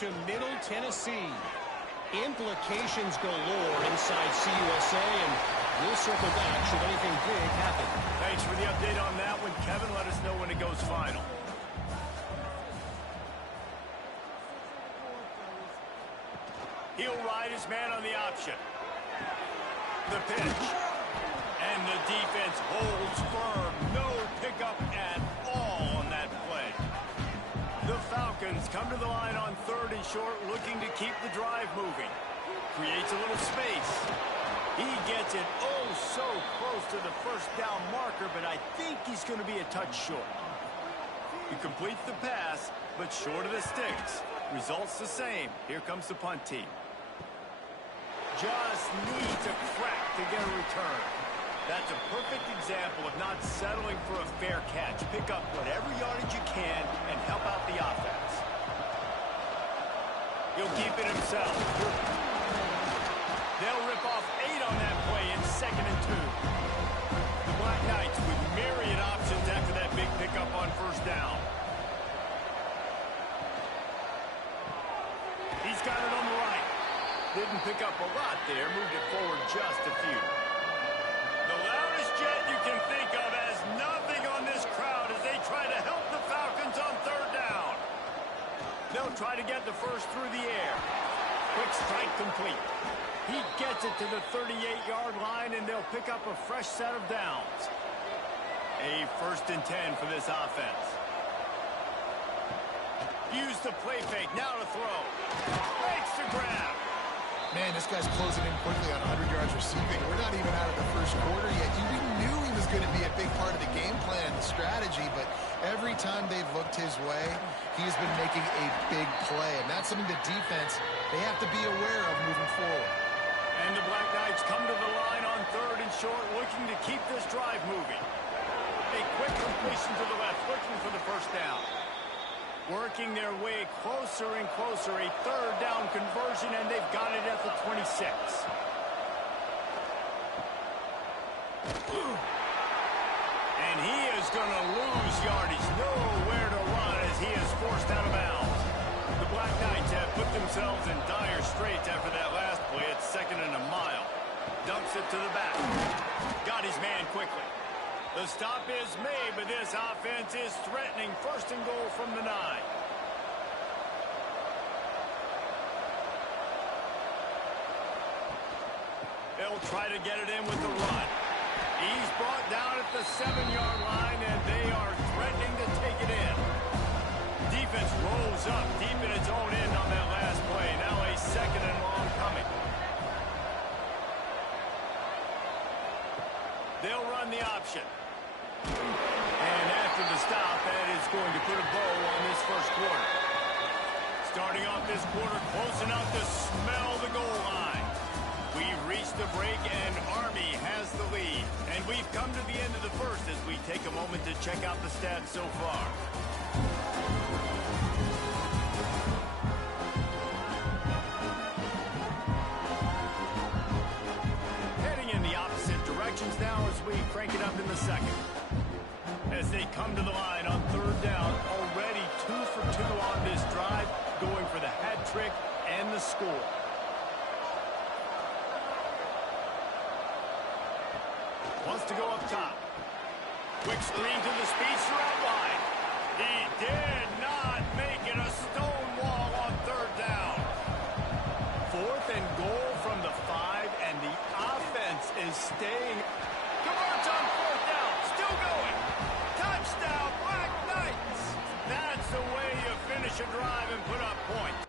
to Middle Tennessee. Implications galore inside CUSA, and we'll circle back should anything big happen. Thanks for the update on that one, Kevin. Let us know when it goes final. He'll ride his man on the option. The pitch. And the defense holds firm. No pickup at all on that play. The Falcons come to the line on 3rd and short, looking to keep the drive moving. Creates a little space. He gets it so close to the 1st down marker, but I think he's going to be a touch short. He completes the pass, but short of the sticks. Results the same. Here comes the punt team. Just needs a crack to get a return. That's a perfect example of not settling for a fair catch. Pick up whatever yardage you can and help out the offense. He'll keep it himself. 2nd and 2. The Black Knights with myriad options after that big pickup on 1st down. He's got it on the right. Didn't pick up a lot there. Moved it forward just a few. The loudest jet you can think of has nothing on this crowd as they try to help the Falcons on 3rd down. They'll try to get the first through the air. Quick strike complete. He gets it to the 38-yard line, and they'll pick up a fresh set of downs. A 1st and 10 for this offense. Use the play fake. Now to throw. Makes the grab. Man, this guy's closing in quickly on 100 yards receiving. We're not even out of the 1st quarter yet. We knew he was going to be a big part of the game plan and the strategy, but every time they've looked his way, he's been making a big play, and that's something the defense, they have to be aware of moving forward. And the Black Knights come to the line on 3rd and short, looking to keep this drive moving. A quick completion to the left, looking for the 1st down. Working their way closer and closer, a 3rd down conversion, and they've got it at the 26. And he is going to lose yardage. Nowhere to run as he is forced out of bounds. The Black Knights have put themselves in dire straits after that last play. It's 2nd and a mile. Dumps it to the back. Got his man quickly. The stop is made, but this offense is threatening 1st and goal from the 9. They'll try to get it in with the run. He's brought down at the 7-yard line, and they are threatening to take it in. Defense rolls up deep in its own end on that last play. Now a 2nd and long coming. They'll run the option. And after the stop, that is going to put a bow on this 1st quarter. Starting off this quarter close enough to smell the goal line. We've reached the break, and Army has the lead. And we've come to the end of the 1st as we take a moment to check out the stats so far. Heading in the opposite directions now as we crank it up in the 2nd. As they come to the line on 3rd down, already 2 for 2 on this drive, going for the hat trick and the score. Wants to go up top. Quick screen to the speedster out wide. He did not make it a stone wall on 3rd down. 4th and goal from the 5, and the offense is staying. Converts on 4th down. Still going. Touchdown, Black Knights! That's the way you finish a drive and put up points.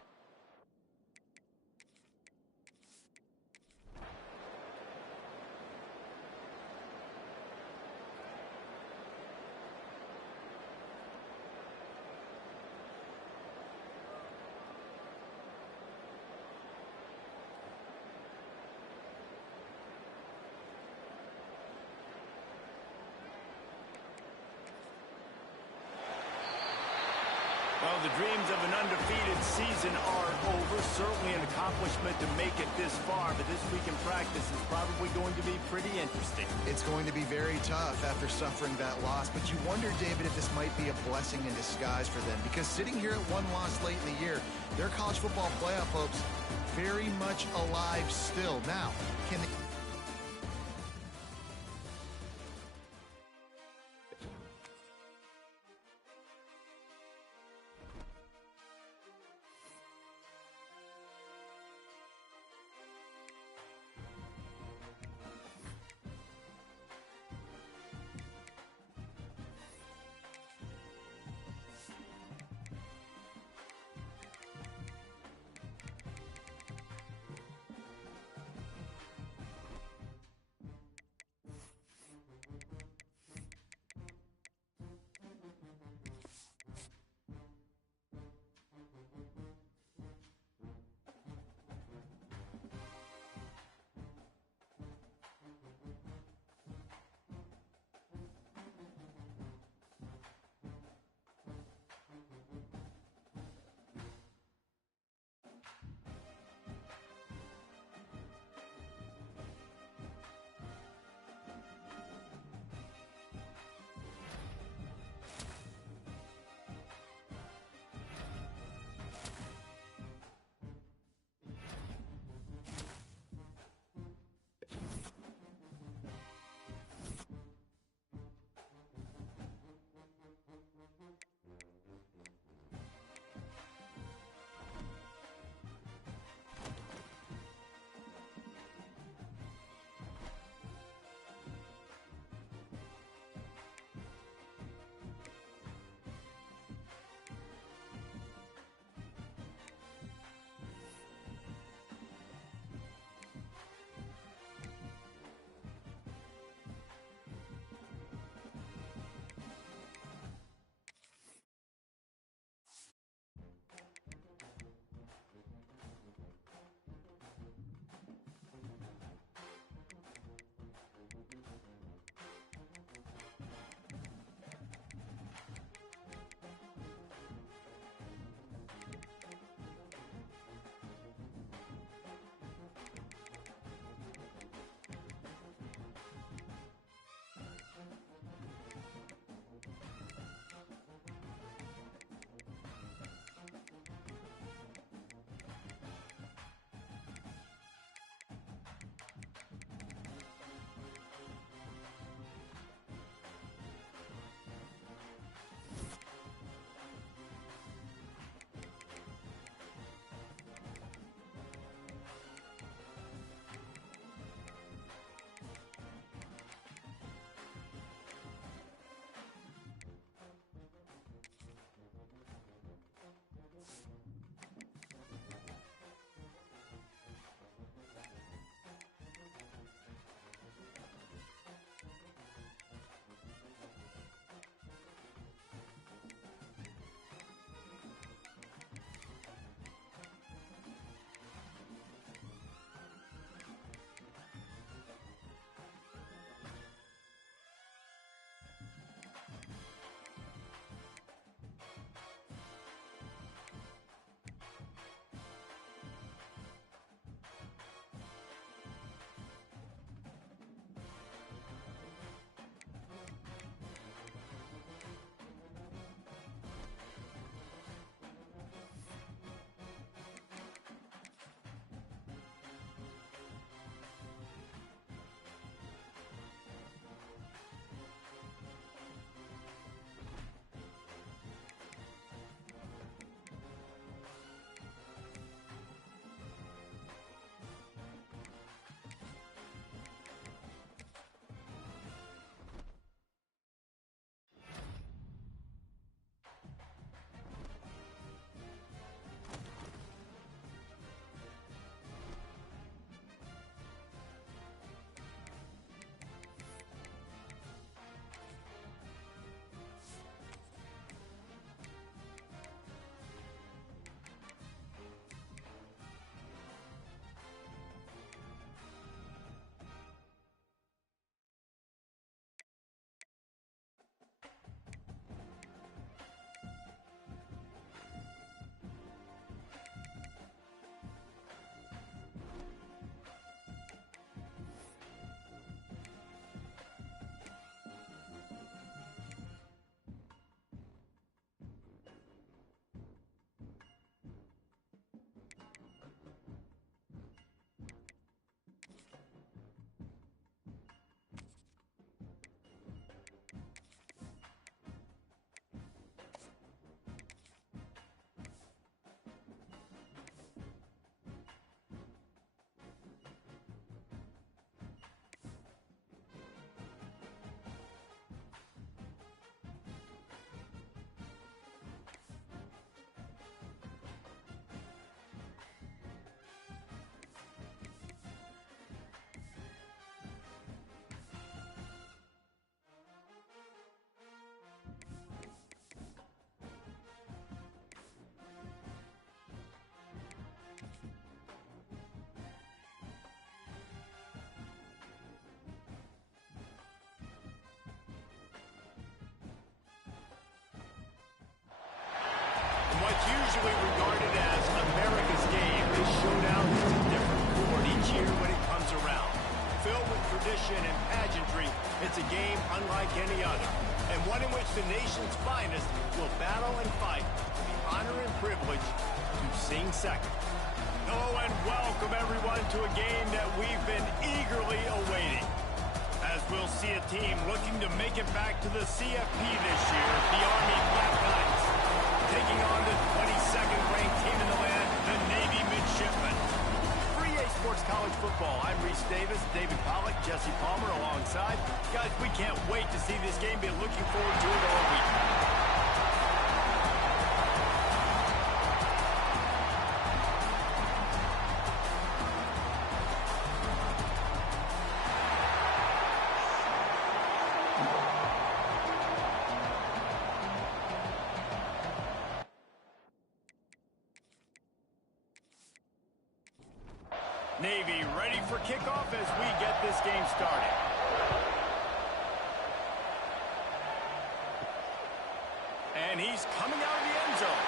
Well, the dreams of an undefeated season are over. Certainly an accomplishment to make it this far, but this week in practice is probably going to be pretty interesting. It's going to be very tough after suffering that loss, but you wonder, David, if this might be a blessing in disguise for them, because sitting here at 1 loss late in the year, their college football playoff hopes very much alive still. Now, can they... What's usually regarded as America's game, this showdown is a different chord each year when it comes around. Filled with tradition and pageantry, it's a game unlike any other, and one in which the nation's finest will battle and fight for the honor and privilege to sing second. Hello and welcome everyone to a game that we've been eagerly awaiting, as we'll see a team looking to make it back to the CFB this year, the Army Black Knights, taking on the 22nd ranked team in the land, the Navy Midshipmen. For EA Sports College Football, I'm Reese Davis, David Pollack, Jesse Palmer alongside. Guys, we can't wait to see this game. Been looking forward to it all week. Navy ready for kickoff as we get this game started. And he's coming out of the end zone.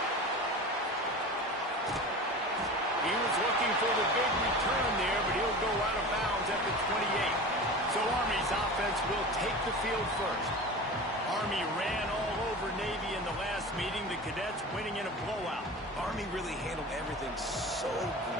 He was looking for the big return there, but he'll go out of bounds at the 28. So Army's offense will take the field first. Army ran all over Navy in the last meeting, the Cadets winning in a blowout. Army really handled everything so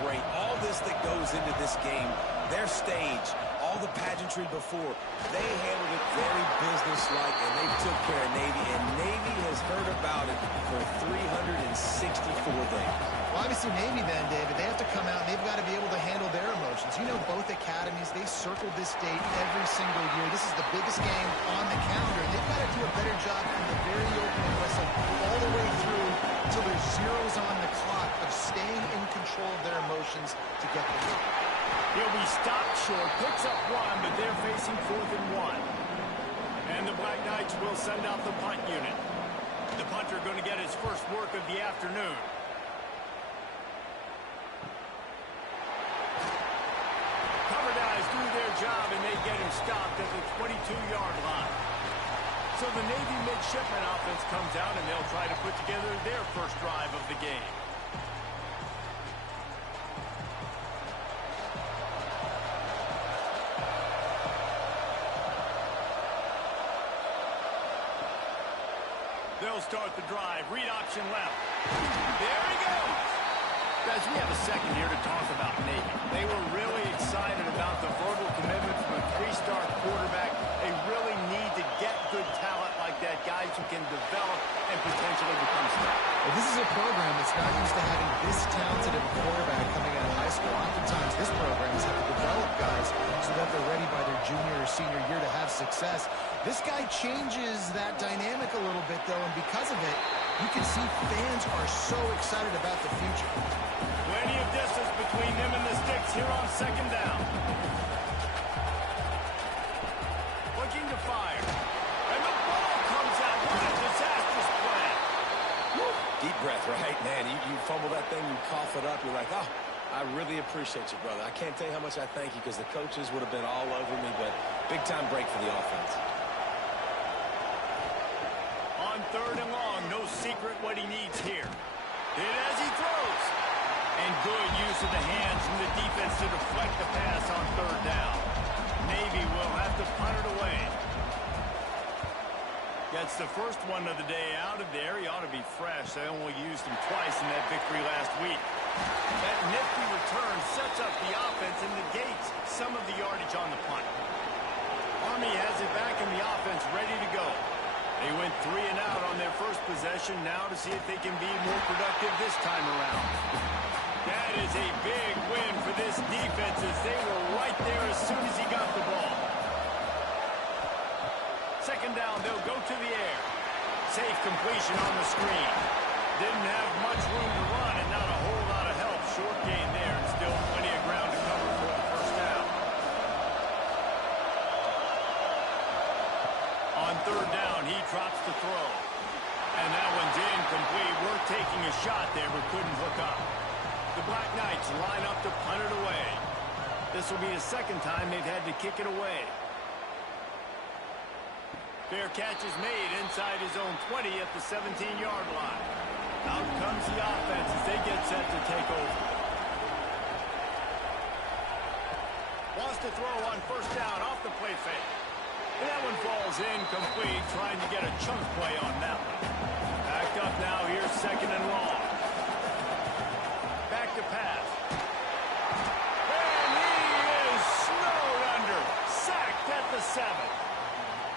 great. All this that goes into this game, their stage, all the pageantry before, they handled it very businesslike, and they took care of Navy, and Navy has heard about it for 364 days. Well, obviously Navy then, David, they have to come out and they've got to be able to handle their emotions. You know, both academies, they circled this date every single year. This is the biggest game on the calendar, and they've got to do a better job from the very opening whistle all the way through until there's zeros on the clock of staying in control of their emotions to get the win. He'll be stopped short, picks up one, but they're facing 4th and 1. And the Black Knights will send out the punt unit. The punter going to get his first work of the afternoon. Cover guys do their job, and they get him stopped at the 22-yard line. So the Navy Midshipmen offense comes out, and they'll try to put together their first drive of the game. They'll start the drive. Read option left. There he goes. Guys, we have a second here to talk about Navy. They were really excited about the verbal commitment from a 3-star quarterback. They really need to get good talent like that, guys who can develop and potentially become stars. Well, this is a program that's not used to having this talented of a quarterback coming out of high school. Oftentimes, this program has had to develop guys so that they're ready by their junior or senior year to have success. This guy changes that dynamic a little bit, though, and because of it, you can see fans are so excited about the future. Plenty of distance between them and the sticks here on second down. Looking to fire. And the ball comes out. What a disastrous play. Deep breath, right? Man, you fumble that thing, you cough it up, you're like, oh, I really appreciate you, brother. I can't tell you how much I thank you, because the coaches would have been all over me, but big-time break for the offense. On 3rd and long, no secret what he needs here. Hit as he throws. And good use of the hands from the defense to deflect the pass on 3rd down. Navy will have to punt it away. Gets the first one of the day out of there. He ought to be fresh. They only used him twice in that victory last week. That nifty return sets up the offense and negates some of the yardage on the punt. Army has it back in the offense ready to go. They went 3 and out on their first possession, now to see if they can be more productive this time around. That is a big win for this defense, as they were right there as soon as he got the ball. Second down, they'll go to the air. Safe completion on the screen. Didn't have much room to run and not a whole lot of help. Short gain there, and still plenty of ground to cover for the first down. On 3rd down, he drops the throw. And that one's incomplete. Worth taking a shot there, but couldn't hook up. The Black Knights line up to punt it away. This will be the second time they've had to kick it away. Fair catch is made inside his own 20 at the 17-yard line. Out comes the offense as they get set to take over. Wants to throw on first down off the play fake. And that one falls incomplete, trying to get a chunk play on that one. Backed up now, here's second and long. Back to pass. And he is snowed under. Sacked at the 7.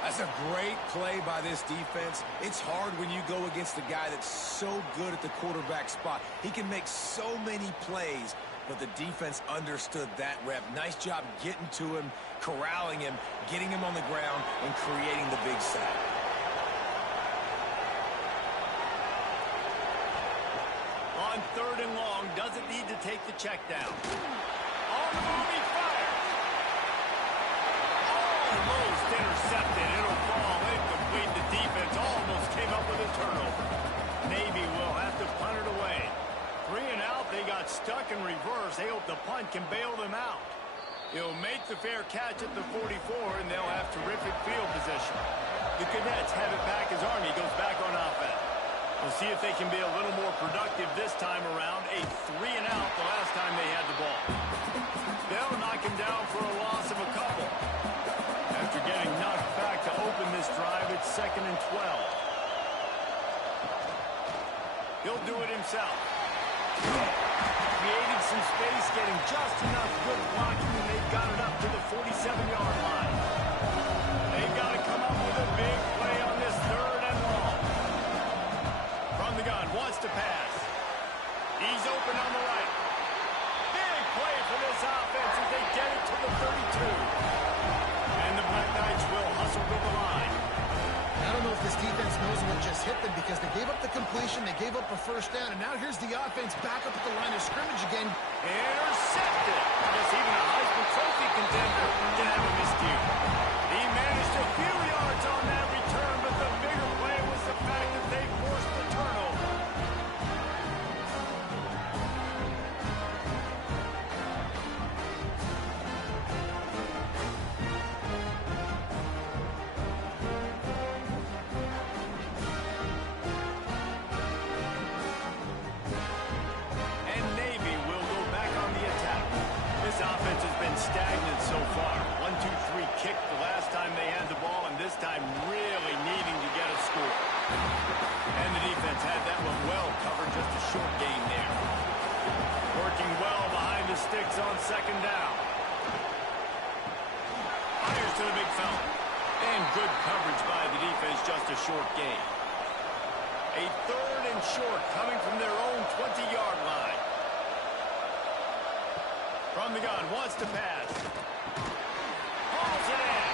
That's a great play by this defense. It's hard when you go against a guy that's so good at the quarterback spot. He can make so many plays, but the defense understood that rep. Nice job getting to him, corralling him, getting him on the ground, and creating the big sack. On third and long, doesn't need to take the check down. On the move, he fires. Almost intercepted. It'll fall incomplete. The defense almost came up with a turnover. Navy will have to punt it away. 3 and out, they got stuck in reverse. They hope the punt can bail them out. He'll make the fair catch at the 44, and they'll have terrific field position. The Cadets have it back as Army goes back on offense. We'll see if they can be a little more productive this time around. A 3 and out the last time they had the ball. They'll knock him down for a loss of a couple. After getting knocked back to open this drive, it's second and 12. He'll do it himself. Creating some space, getting just enough good blocking, and they've got it up to the 47-yard line. They've got to come up with a big play on this third and long. From the gun, wants to pass. He's open on the right. Big play for this offense as they get it to the 32. And the Black Knights will hustle to the line. I don't know if this defense knows what just hit them because they gave up the completion, they gave up a first down, and now here's the offense back up at the line of scrimmage again. Intercepted. I guess even a Heisman Trophy contender can have a miscue. He managed a few yards on that return, but the bigger play was the fact that they forced the turnover. Stagnant so far. 1-2-3 kick the last time they had the ball, and this time really needing to get a score. And the defense had that one well covered, just a short gain there. Working well behind the sticks on second down. Fires to the big fella. And good coverage by the defense, just a short gain. A third and short coming from their own 20-yard line. From the gun, wants to pass. Hauls it in.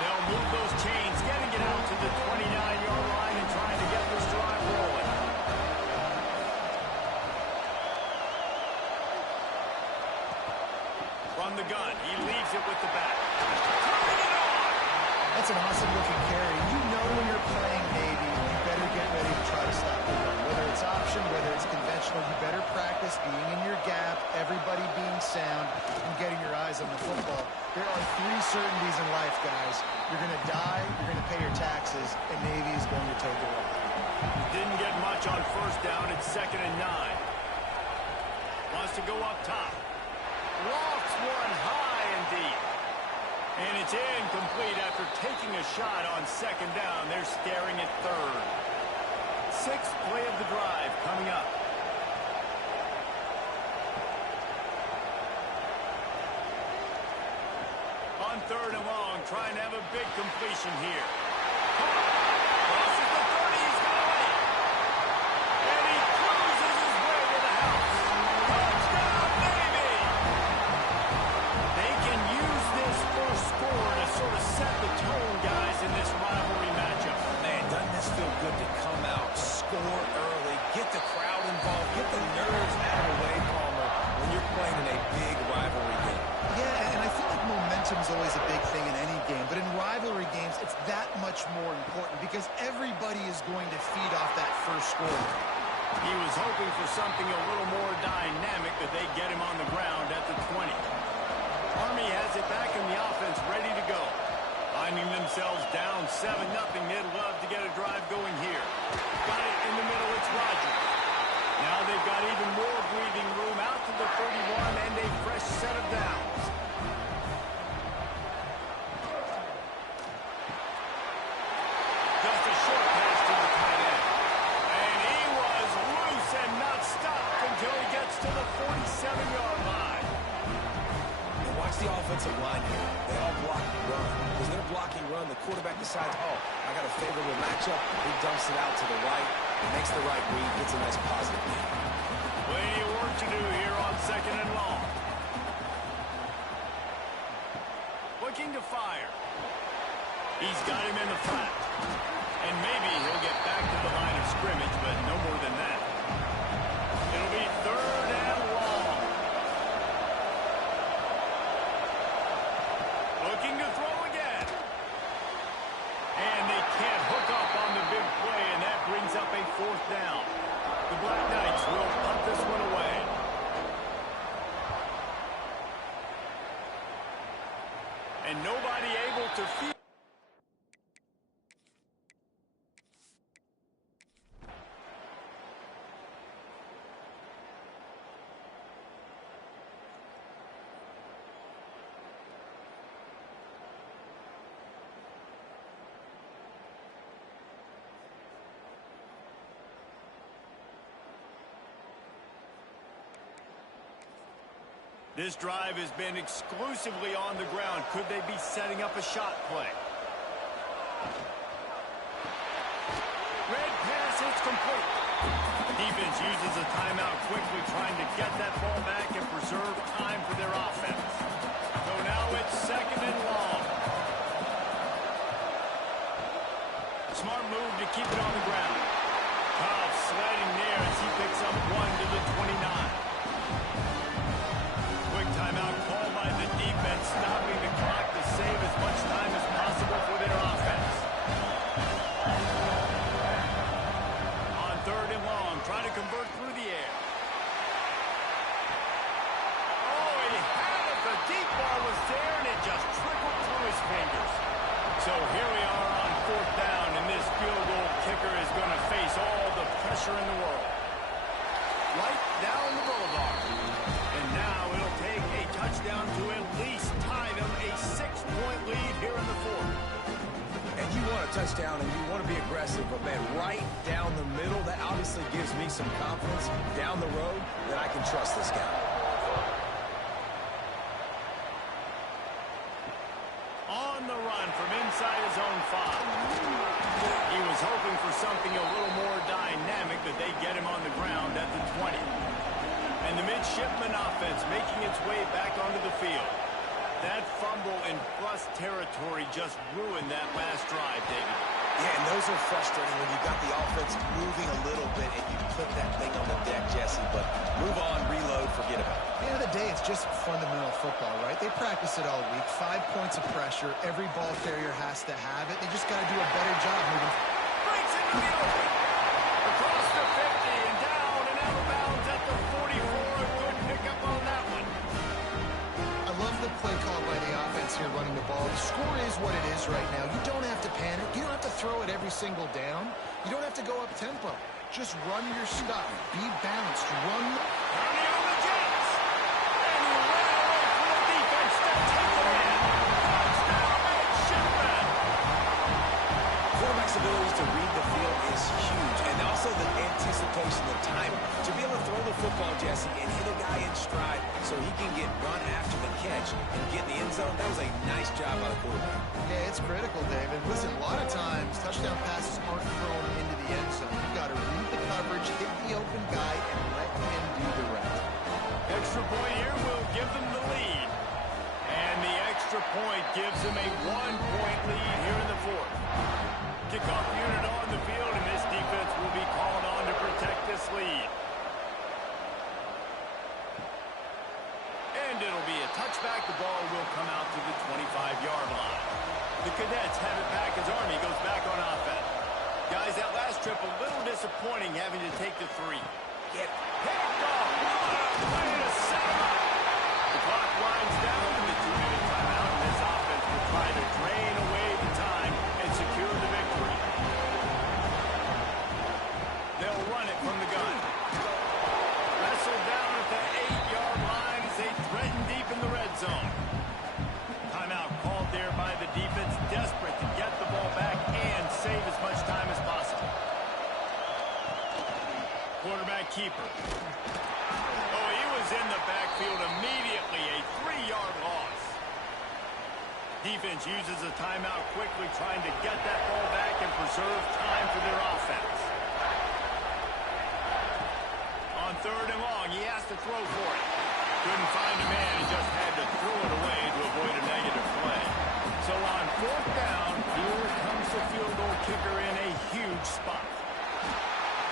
They'll move those chains, getting it out to the 29-yard line and trying to get this drive rolling. From the gun, he leaves it with the back. Turning it on. That's an awesome-looking carry. You know when you're playing Navy, you better get ready to try to stop the run. Whether it's option, whether it's conventional, you better practice being in your gap, everybody being sound, and getting your eyes on the football. There are 3 certainties in life, guys. You're going to die, you're going to pay your taxes, and Navy is going to take it all. Didn't get much on first down. It's second and 9. Wants to go up top. Lofts one high and deep. And it's incomplete after taking a shot on second down. They're staring at third. 6th play of the drive coming up. On third and long, trying to have a big completion here. Crosses the 30, he's got it. And he cruises his way to the house. Touchdown, Navy! They can use this first score to sort of set the tone, guys, in this rivalry matchup. Man, doesn't this feel good to come out, score early, get the crowd involved, get the nerves out of the way, Palmer, when you're playing in a big rivalry game. Yeah, and I feel like momentum is always a big thing in any game, but in rivalry games, it's that much more important because everybody is going to feed off that first score. He was hoping for something a little more dynamic, but they get him on the ground at the 20. Army has it back in the offense, ready to go. Finding themselves down 7-0, they'd love to get a drive going here. Got it in the middle, it's Rogers. to the 47-yard line. And watch the offensive line here. They all block run. Because they're blocking run, the quarterback decides, oh, I got a favorable matchup. He dumps it out to the right. He makes the right read, gets a nice positive gain. Plenty of work to do here on 2nd and long. Looking to fire. He's got him in the flat. And maybe he'll get back to the line of scrimmage, but no more than that. It'll be 3rd and long. Looking to throw again. And they can't hook up on the big play, and that brings up a 4th down. The Black Knights will punt this one away. And nobody able to field. This drive has been exclusively on the ground. Could they be setting up a shot play? Red pass, it's complete. Defense uses a timeout quickly, trying to get that ball back and preserve time for their offense. So now it's 2nd and long. Smart move to keep it on the ground. Cobb sliding there as he picks up 1 to the 29. Timeout called by the defense, stopping the clock to save as much time as possible for their offense. On 3rd and long, trying to convert through the air. Oh, he had it. The deep ball was there, and it just trickled through his fingers. So here we are on 4th down, and this field goal kicker is going to face all the pressure in the world. Right down the boulevard. And now it'll take a touchdown to at least tie them a 6-point lead here in the 4th. And you want a touchdown and you want to be aggressive, but man, right down the middle, that obviously gives me some confidence down the road that I can trust this guy. On the run from inside his own 5. He was hoping for something a little more dynamic, but they get him on the ground at the 20. And the midshipman offense making its way back onto the field. That fumble in plus territory just ruined that last drive, David. Yeah, and those are frustrating when you got the offense moving a little bit and you put that thing on the deck, Jesse. But move on, reload, forget about it. At the end of the day, it's just fundamental football, right? They practice it all week. 5 points of pressure. Every ball carrier has to have it. They just got to do a better job moving. Breaks into the open. Across the 50 and down and out of bounds at the 44. A good pickup on that one. I love the play call by the offense here running the ball. The score is what it is right now. You don't have to panic. You don't have to throw it every single down. You don't have to go up tempo. Just run your stuff. Be balanced. Run. County on the Jets. And he ran away from the defense to take it in. Touchdown, midshipman. Quarterback's ability to read the field is huge, and also the anticipation, the timing. To be able to throw the football, Jesse, and hit a guy in stride so he can get run after the catch and get in the end zone, that was a nice job by the quarterback. Yeah, it's critical, David. Listen, a lot of times touchdown passes aren't thrown into the end zone. You got to read the coverage, hit the open guy, and let him do the rest. Extra point here will give them the lead. And the extra point gives them a 1-point lead here in the 4th. Kickoff unit on the field, and this defense will be called on to protect this lead. And it'll be a touchback. The ball will come out to the 25-yard line. The Cadets have it back as Army goes back on offense. Guys, that last trip a little disappointing having to take the 3. Get picked off. What a way to set him up. The clock winds down to the 2-minute timeout, and this offense will try to drain away the time and secure the victory. They'll run it from the gun. Wrestled down at the 8-yard line as they threaten deep in the red zone. Timeout called there by the defense, desperate to get the ball back and save as much time as possible. Quarterback keeper. Oh, he in the backfield immediately, a 3-yard loss. Defense uses a timeout quickly, trying to get that ball back and preserve time for their offense. On 3rd and long, he has to throw for it. Couldn't find a man and just had to throw it away to avoid a negative play. So on 4th down, here comes the field goal kicker in a huge spot.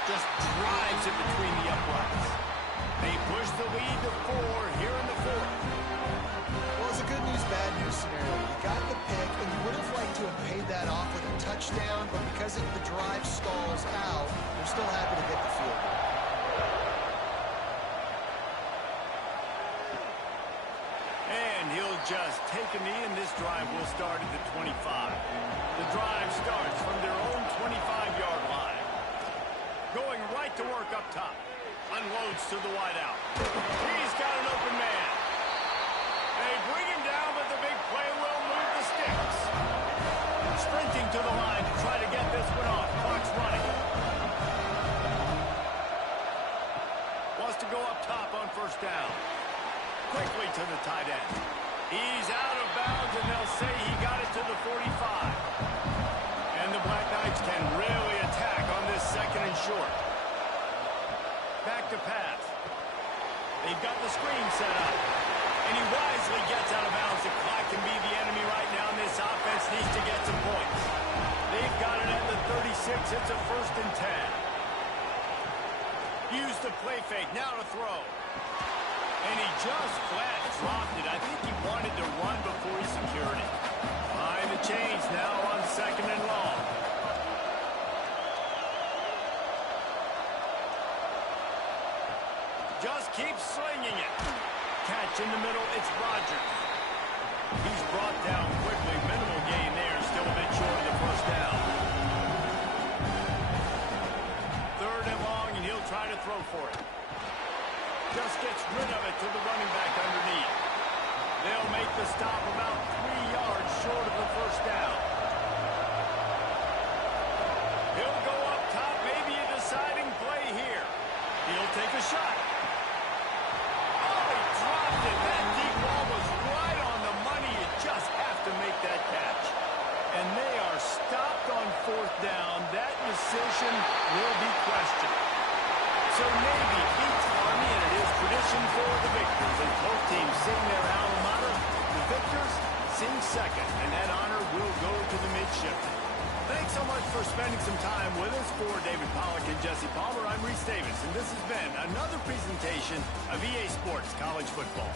Just drives it between the uprights. They push the lead to 4 here in the 4th. Well, it's a good news, bad news scenario. You got the pick, and you would have liked to have paid that off with a touchdown, but because the drive stalls out, they're still happy to get the field goal. And he'll just take a knee, and this drive will start at the 25. The drive starts from their own 25-yard line. Going right to work up top. Unloads to the wideout. He's got an open man. They bring him down, but the big play will move the sticks. Sprinting to the line to try to get this one off. Clock's running. Wants to go up top on 1st down. Quickly to the tight end. He's out of bounds, and they'll say he got it to the 45. And the Black Knights can really attack on this 2nd and short. Back to pass. They've got the screen set up. And he wisely gets out of bounds. The clock can be the enemy right now, and this offense needs to get some points. They've got it at the 36. It's a 1st and 10. Use the play fake. Now to throw. And he just flat dropped it. I think he wanted to run before he secured it. Behind the chains now on 2nd and long. Just keeps slinging it. Catch in the middle, it's Rodgers. He's brought down quickly. Minimal gain there, still a bit short of the 1st down. 3rd and long, and he'll try to throw for it. Just gets rid of it to the running back underneath. They'll make the stop about 3 yards short of the 1st down. He'll go up top, maybe a deciding play here. He'll take a shot. Oh, he dropped it. That deep ball was right on the money. You just have to make that catch. And they are stopped on 4th down. That decision will be questioned. So Navy beats Army, and it is tradition for the victors. As both teams sing their alma mater, the victors sing 2nd, and that honor will go to the midshipmen. Thanks so much for spending some time with us. For David Pollack and Jesse Palmer, I'm Reese Davis, and this has been another presentation of EA Sports College Football.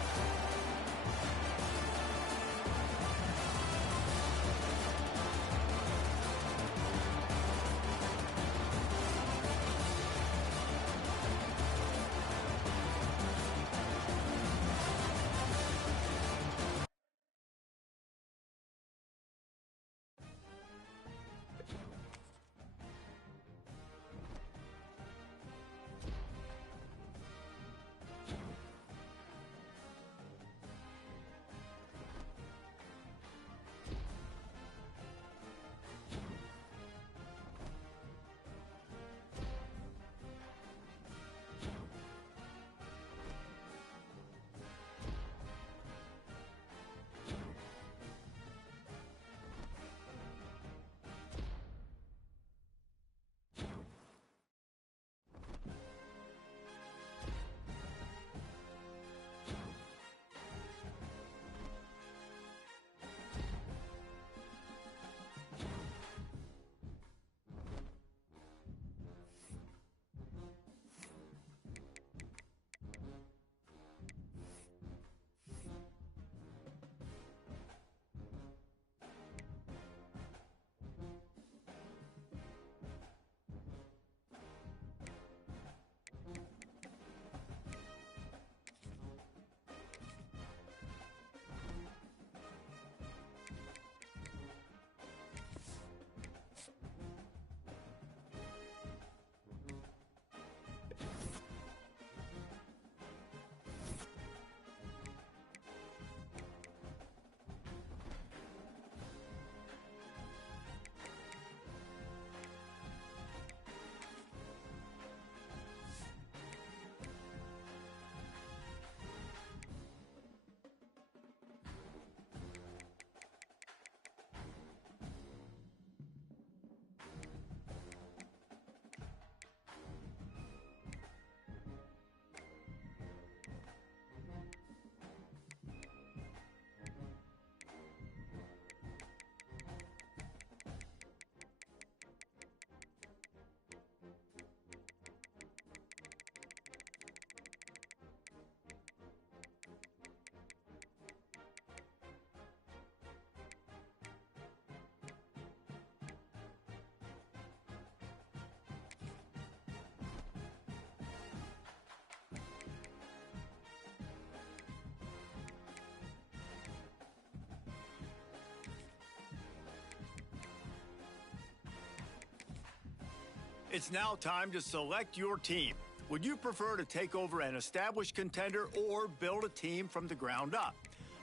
It's now time to select your team. Would you prefer to take over an established contender or build a team from the ground up?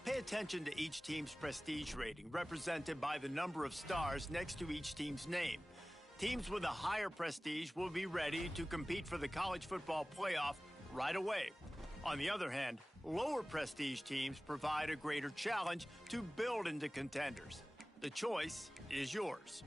Pay attention to each team's prestige rating, represented by the number of stars next to each team's name. Teams with a higher prestige will be ready to compete for the college football playoff right away. On the other hand, lower prestige teams provide a greater challenge to build into contenders. The choice is yours.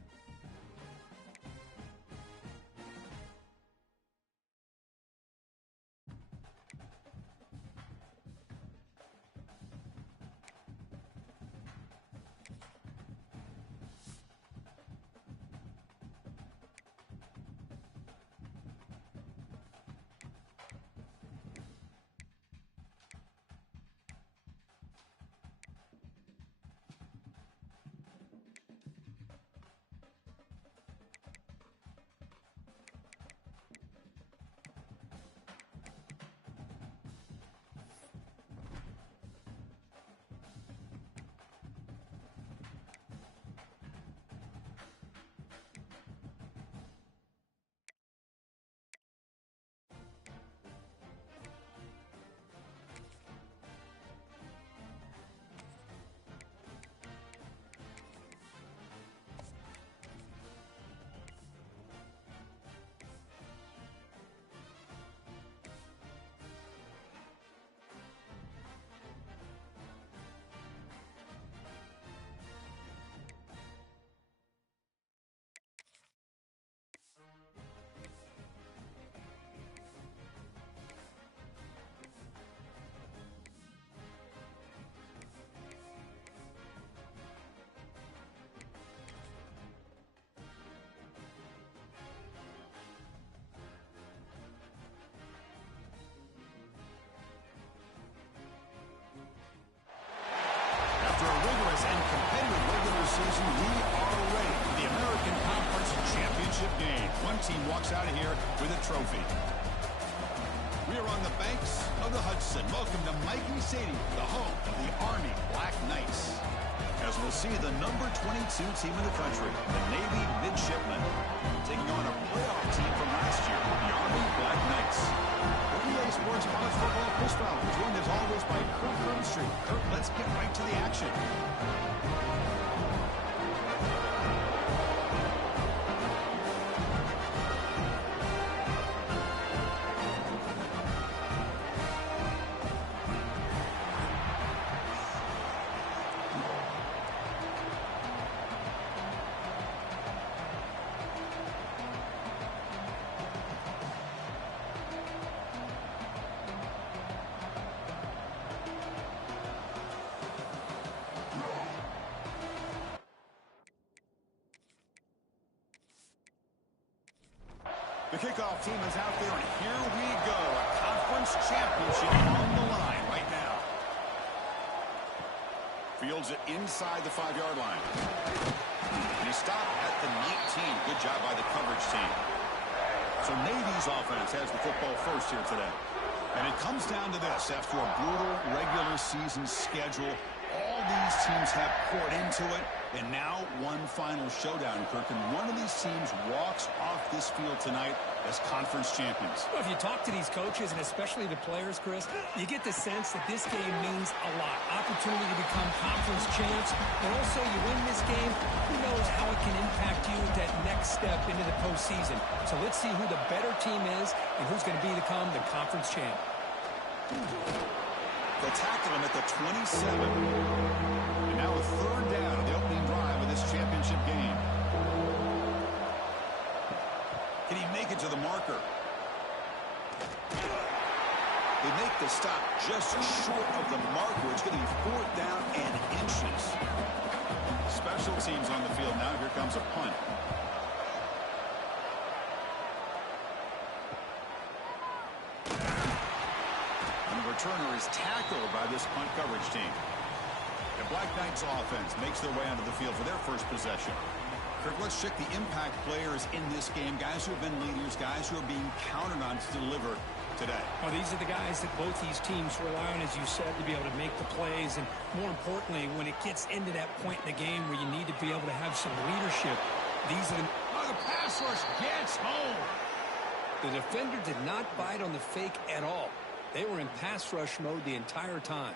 After a rigorous and competitive regular season, we are ready for the American Conference Championship game. One team walks out of here with a trophy. We are on the banks of the Hudson. Welcome to Mighty Stadium, the home of the Army Black Knights. As we'll see the number 22 team in the country, the Navy Midshipmen, taking on a playoff team from last year, the Army Black Knights. EA Sports College Football Chris Fowler, joined as always by Kurt Hermstreet. Kurt, let's get right to the action. The kickoff team is out there, and here we go. A conference championship on the line right now. Fields it inside the 5-yard line. And he stopped at the 19. Good job by the coverage team. So Navy's offense has the football first here today. And it comes down to this. After a brutal regular season schedule, all these teams have poured into it, and now one final showdown, Kirk. And one of these teams walks off this field tonight as conference champions. Well, if you talk to these coaches, and especially the players, Chris, you get the sense that this game means a lot. Opportunity to become conference champs, and also you win this game, who knows how it can impact you at that next step into the postseason. So let's see who the better team is and who's going to become the conference champ. They'll tackle him at the 27. And now a third down on the opening drive of this championship game. Can he make it to the marker? They make the stop just short of the marker. It's going to be 4th down and inches. Special teams on the field now. Here comes a punt. Returner is tackled by this punt coverage team. The Black Knights offense makes their way onto the field for their first possession. Kirk, let's check the impact players in this game. Guys who have been leaders, guys who are being counted on to deliver today. Well, these are the guys that both these teams rely on, as you said, to be able to make the plays. And more importantly, when it gets into that point in the game where you need to be able to have some leadership, these are the... Another the pass rush gets home. The defender did not bite on the fake at all. They were in pass rush mode the entire time.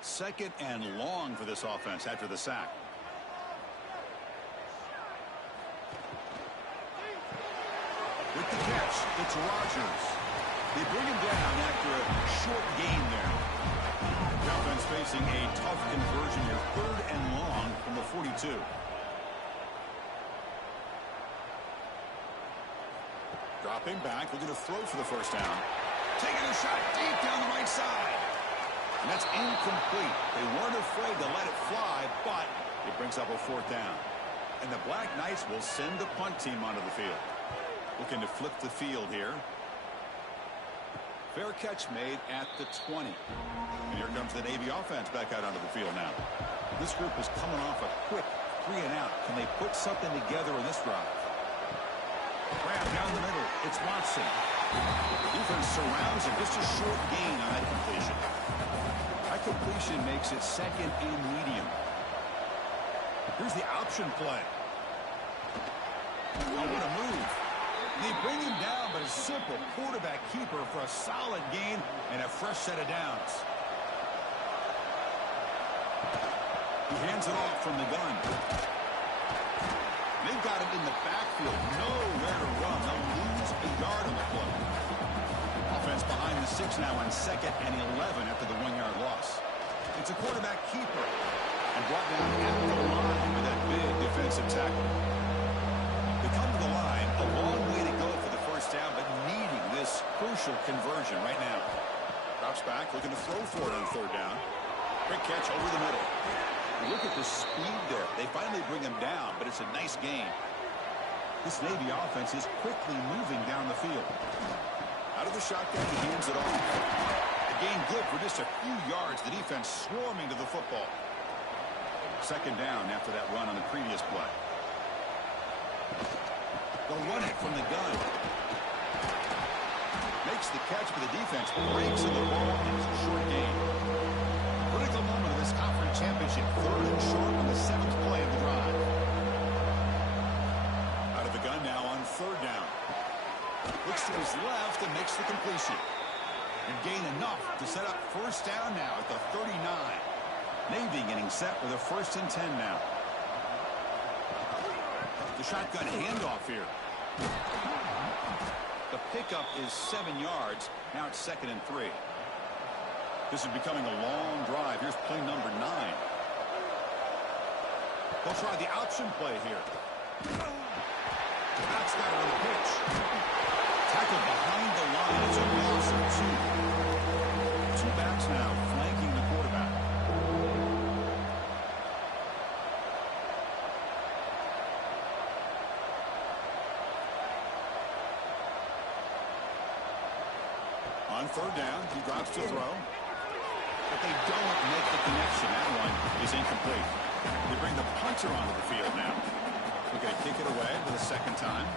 Second and long for this offense after the sack. With the catch, it's Rodgers. They bring him down after a short gain there. The offense facing a tough conversion here. Third and long from the 42. Dropping back, looking to throw for the first down. Taking a shot deep down the right side. And that's incomplete. They weren't afraid to let it fly, but it brings up a fourth down. And the Black Knights will send the punt team onto the field. Looking to flip the field here. Fair catch made at the 20. And here comes the Navy offense back out onto the field now. This group is coming off a quick 3 and out. Can they put something together in this drive? Grab down the middle. It's Watson. Defense surrounds him. Just a short gain on that completion. That completion makes it second and medium. Here's the option play. Oh, what a move. They bring him down, but a simple quarterback keeper for a solid gain and a fresh set of downs. He hands it off from the gun. They've got him in the backfield. Nowhere to run. They'll lose a yard on the play. Offense behind the 6 now on second and 11 after the 1-yard loss. It's a quarterback keeper and brought down at the line with that big defensive tackle. They come to the line, a long way to go for the first down, but needing this crucial conversion right now. Drops back, looking to throw for it on third down. Quick catch over the middle. Look at the speed there. They finally bring him down, but it's a nice gain. This Navy offense is quickly moving down the field. Out of the shotgun, he hands it off. A gain good for just a few yards. The defense swarming to the football. Second down after that run on the previous play. They'll run it from the gun. Makes the catch, but the defense breaks in the ball, and it's a short gain. Critical moment of this conference championship. Third and short on the 7th play of the drive. Out of the gun now on third down. Looks to his left and makes the completion. And gain enough to set up first down now at the 39. Navy getting set with a 1st and 10 now. The shotgun handoff here. The pickup is 7 yards. Now it's 2nd and 3. This is becoming a long drive. Here's play number 9. They'll try the option play here. That's got it on the pitch. Tackled behind the line. It's a loss of 2. 2 backs now flanking the quarterback. On third down, he drops to throw. But they don't make the connection. That one is incomplete. They bring the punter onto the field now. We're going to kick it away for the second time.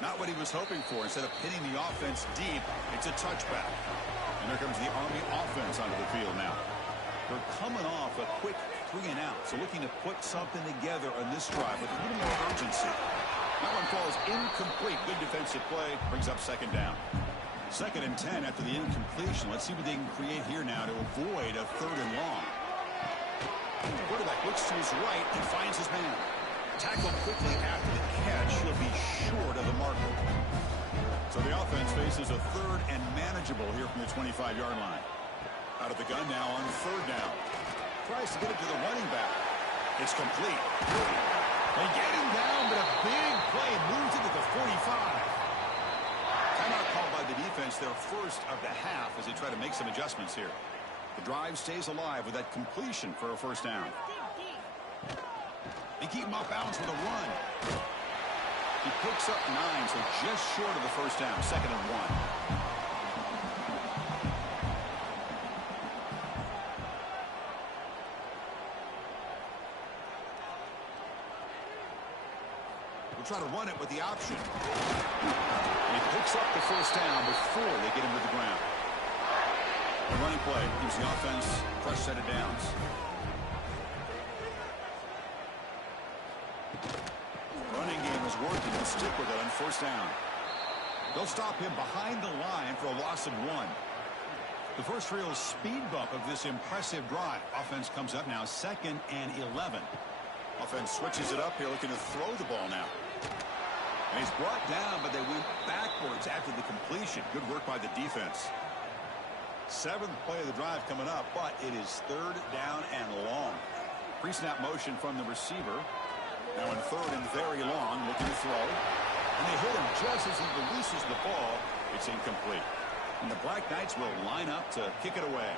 Not what he was hoping for. Instead of hitting the offense deep, it's a touchback. And there comes the Army offense onto the field now. They're coming off a quick 3 and out, so looking to put something together on this drive with a little more urgency. That one falls incomplete. Good defensive play. Brings up second down. 2nd and 10 after the incompletion. Let's see what they can create here now to avoid a 3rd and long. The quarterback looks to his right and finds his man. Tackled quickly after the catch. He'll be short of the marker. So the offense faces a 3rd and manageable here from the 25-yard line. Out of the gun now on 3rd down. Tries to get it to the running back. It's complete. They get him down, but a big play moves it to the 45. Timeout called by the defense, their first of the half, as they try to make some adjustments here. The drive stays alive with that completion for a first down. They keep him off balance with a run. He picks up 9, so just short of the first down, 2nd and 1. We'll try to run it with the option. And he picks up the first down before they get him to the ground. A running play gives the offense a fresh set of downs. Running game is working. They'll stick with it on first down. They'll stop him behind the line for a loss of 1. The first real speed bump of this impressive drive. Offense comes up now 2nd and 11. Offense switches it up here, looking to throw the ball now. And he's brought down, but they went backwards after the completion. Good work by the defense. 7th play of the drive coming up, but it is 3rd down and long. Pre-snap motion from the receiver. Now in 3rd and very long, looking to throw. And they hit him just as he releases the ball. It's incomplete. And the Black Knights will line up to kick it away.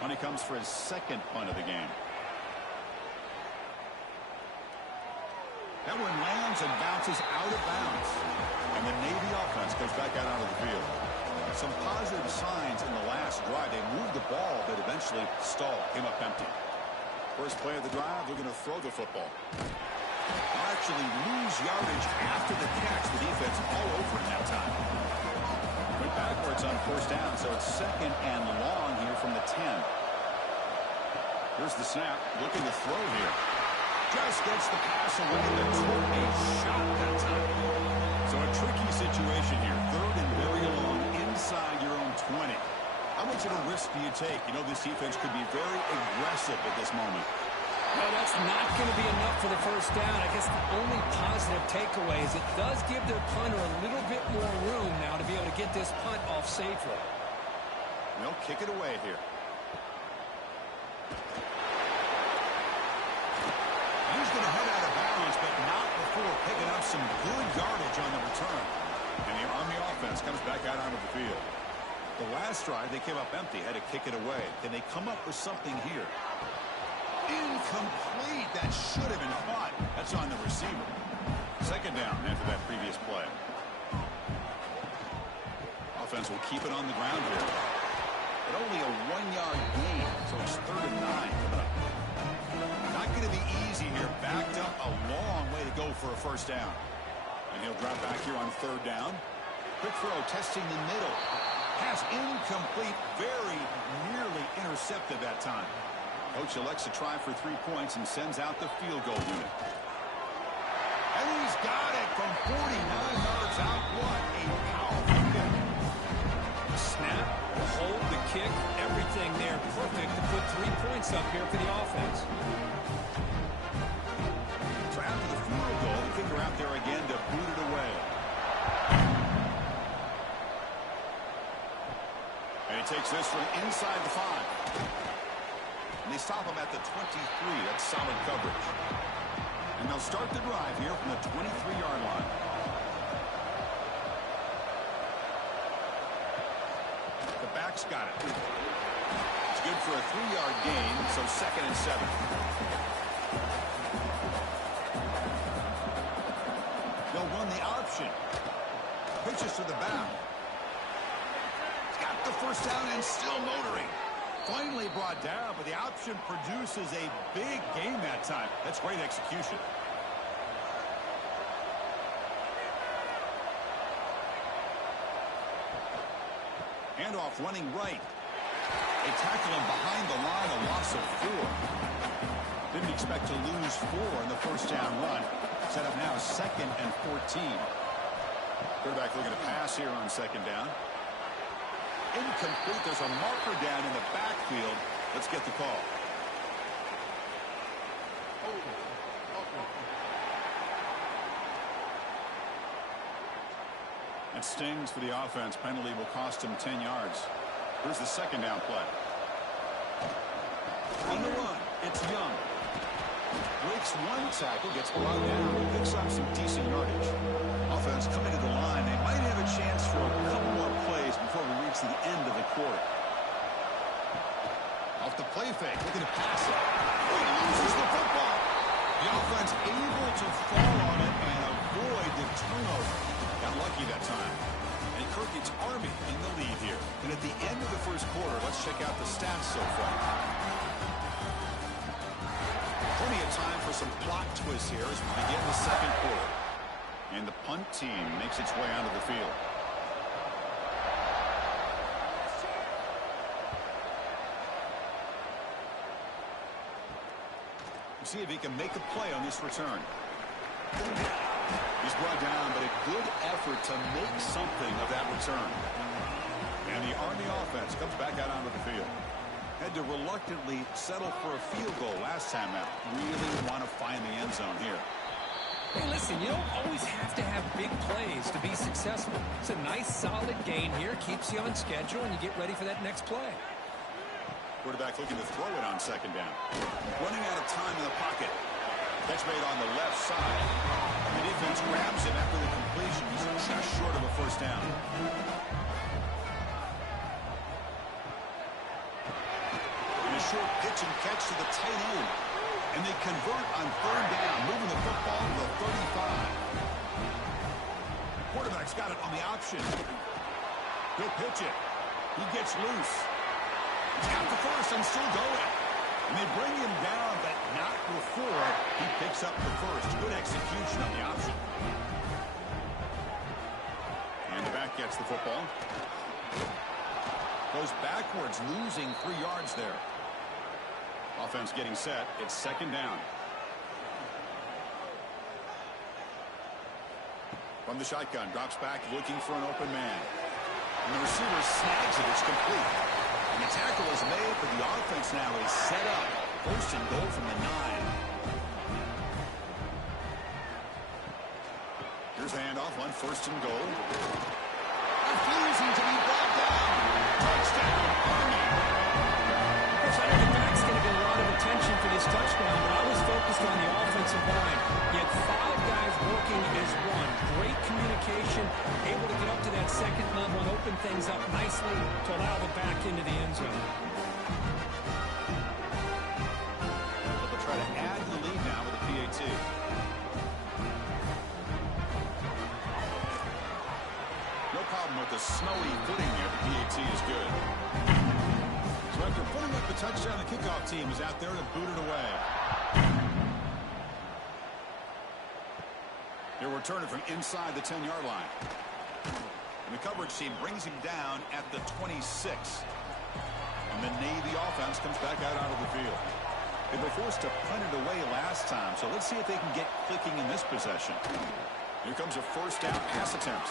When he comes for his 2nd punt of the game. That one lands and bounces out of bounds. And the Navy offense goes back out onto the field. Some positive signs in the last drive. They moved the ball, but eventually stalled. Came up empty. First play of the drive, they're going to throw the football. They'll actually lose yardage after the catch. The defense all over in that time. Went backwards on first down, so it's 2nd and long here from the 10. Here's the snap. Looking to throw here. Just gets the pass away. The took a shot that time. So a tricky situation here. 3rd and very long inside your own 20. How much of a risk do you take? You know, this defense could be very aggressive at this moment. Well, that's not going to be enough for the first down. I guess the only positive takeaway is it does give their punter a little bit more room now to be able to get this punt off safely. They'll kick it away here. He's going to head out of bounds, but not before picking up some good yardage on the return. And the Army offense comes back out onto the field. The last drive, they came up empty, had to kick it away. Can they come up with something here? Incomplete. That should have been caught. That's on the receiver. 2nd down after that previous play. Offense will keep it on the ground here. But only a 1-yard gain, so it's 3rd and 9 coming up. Not going to be easy here. Backed up a long way to go for a first down. And he'll drop back here on 3rd down. Quick throw, testing the middle. Pass incomplete. Very nearly intercepted that time. Coach elects to try for 3 points and sends out the field goal unit. And he's got it from 49 yards out. What a powerful kick. The snap, the hold, the kick, everything there perfect to put 3 points up here for the offense. So after the field goal, the kicker out there again to boot it away. And he takes this from inside the 5. And they stop him at the 23. That's solid coverage. And they'll start the drive here from the 23-yard line. The back's got it. It's good for a 3-yard gain, so 2nd and 7. They'll run the option. Pitches to the back. He's got the first down and still motoring. Finally brought down, but the option produces a big gain that time. That's great execution. Handoff running right. They tackle him behind the line, a loss of 4. Didn't expect to lose 4 in the first down run. Set up now 2nd and 14. Quarterback looking to pass here on 2nd down. Incomplete. There's a marker down in the backfield. Let's get the call. It stings for the offense. Penalty will cost him 10 yards. Here's the 2nd down play. On the run, it's Young. Breaks 1 tackle, gets brought down, picks up some decent yardage. Offense coming to the line. They might have a chance for a couple more plays before we reach the end of the quarter. Off the play fake, looking to pass it. He loses the football. The offense able to fall on it and avoid the turnover. Got lucky that time. And Kirk, it's Army in the lead here. And at the end of the first quarter, let's check out the stats so far. Plenty of time for some plot twists here as we begin the 2nd quarter. And the punt team makes its way onto the field. See if he can make a play on this return. He's brought down, but a good effort to make something of that return. And the Army offense comes back out onto the field. Had to reluctantly settle for a field goal last time out. Really want to find the end zone here. Hey, listen, you don't always have to have big plays to be successful. It's a nice, solid gain here. Keeps you on schedule, and you get ready for that next play. Quarterback looking to throw it on second down. Running out of time in the pocket. Catch made on the left side. The defense grabs him after the completion. He's just short of a first down. And a short pitch and catch to the tight end. And they convert on third down, moving the football to the 35. Quarterback's got it on the option. He'll pitch it. He gets loose. He's got the first and still going. And they bring him down, but not before he picks up the first. Good execution on the option. And the back gets the football. Goes backwards, losing 3 yards there. Offense getting set. It's second down. From the shotgun, drops back, looking for an open man. And the receiver snags it. It's complete. And the tackle is made, but the offense now is set up. First and goal from the 9. Here's a handoff on first and goal. Refusing to be brought down. Touchdown, Army. I know the back's going to get a lot of attention for this touchdown, but I was focused on the offensive line. You had 5 guys working as one. Great communication, able to get up to that second level and open things up nicely to allow the back into the end zone. So they'll try to add to the lead now with a PAT. No problem with the snowy footing there. The PAT is good. So after putting up the touchdown, the kickoff team is out there to boot it away. They'll return it from inside the 10-yard line. And the coverage team brings him down at the 26. And the Navy offense comes back out onto the field. They were forced to punt it away last time, so let's see if they can get clicking in this possession. Here comes a first down pass attempt.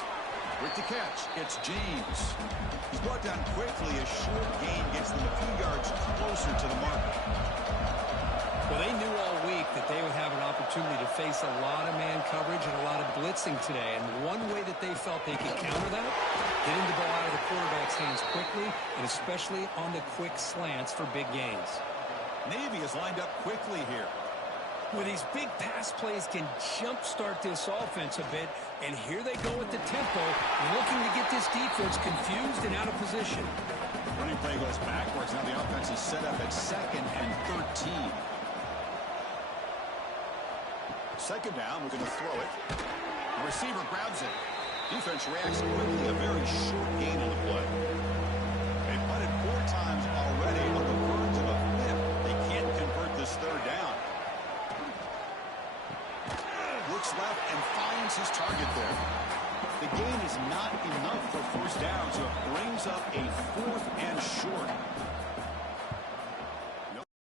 With the catch, it's James. He's brought down quickly. A short gain gets them a few yards closer to the mark. Well, they knew all week that they would have an opportunity to face a lot of man coverage and a lot of blitzing today. And one way that they felt they could counter that, getting the ball out of the quarterback's hands quickly, and especially on the quick slants for big gains. Navy is lined up quickly here. Well, these big pass plays can jumpstart this offense a bit, and here they go with the tempo, looking to get this defense confused and out of position. Running play goes backwards. Now the offense is set up at 2nd and 13. Second down, looking to throw it. The receiver grabs it. Defense reacts quickly. A very short gain on the play. They punted 4 times already on the verge of a 5th. They can't convert this third down. Looks left and finds his target there. The gain is not enough for first down, so it brings up a 4th and short.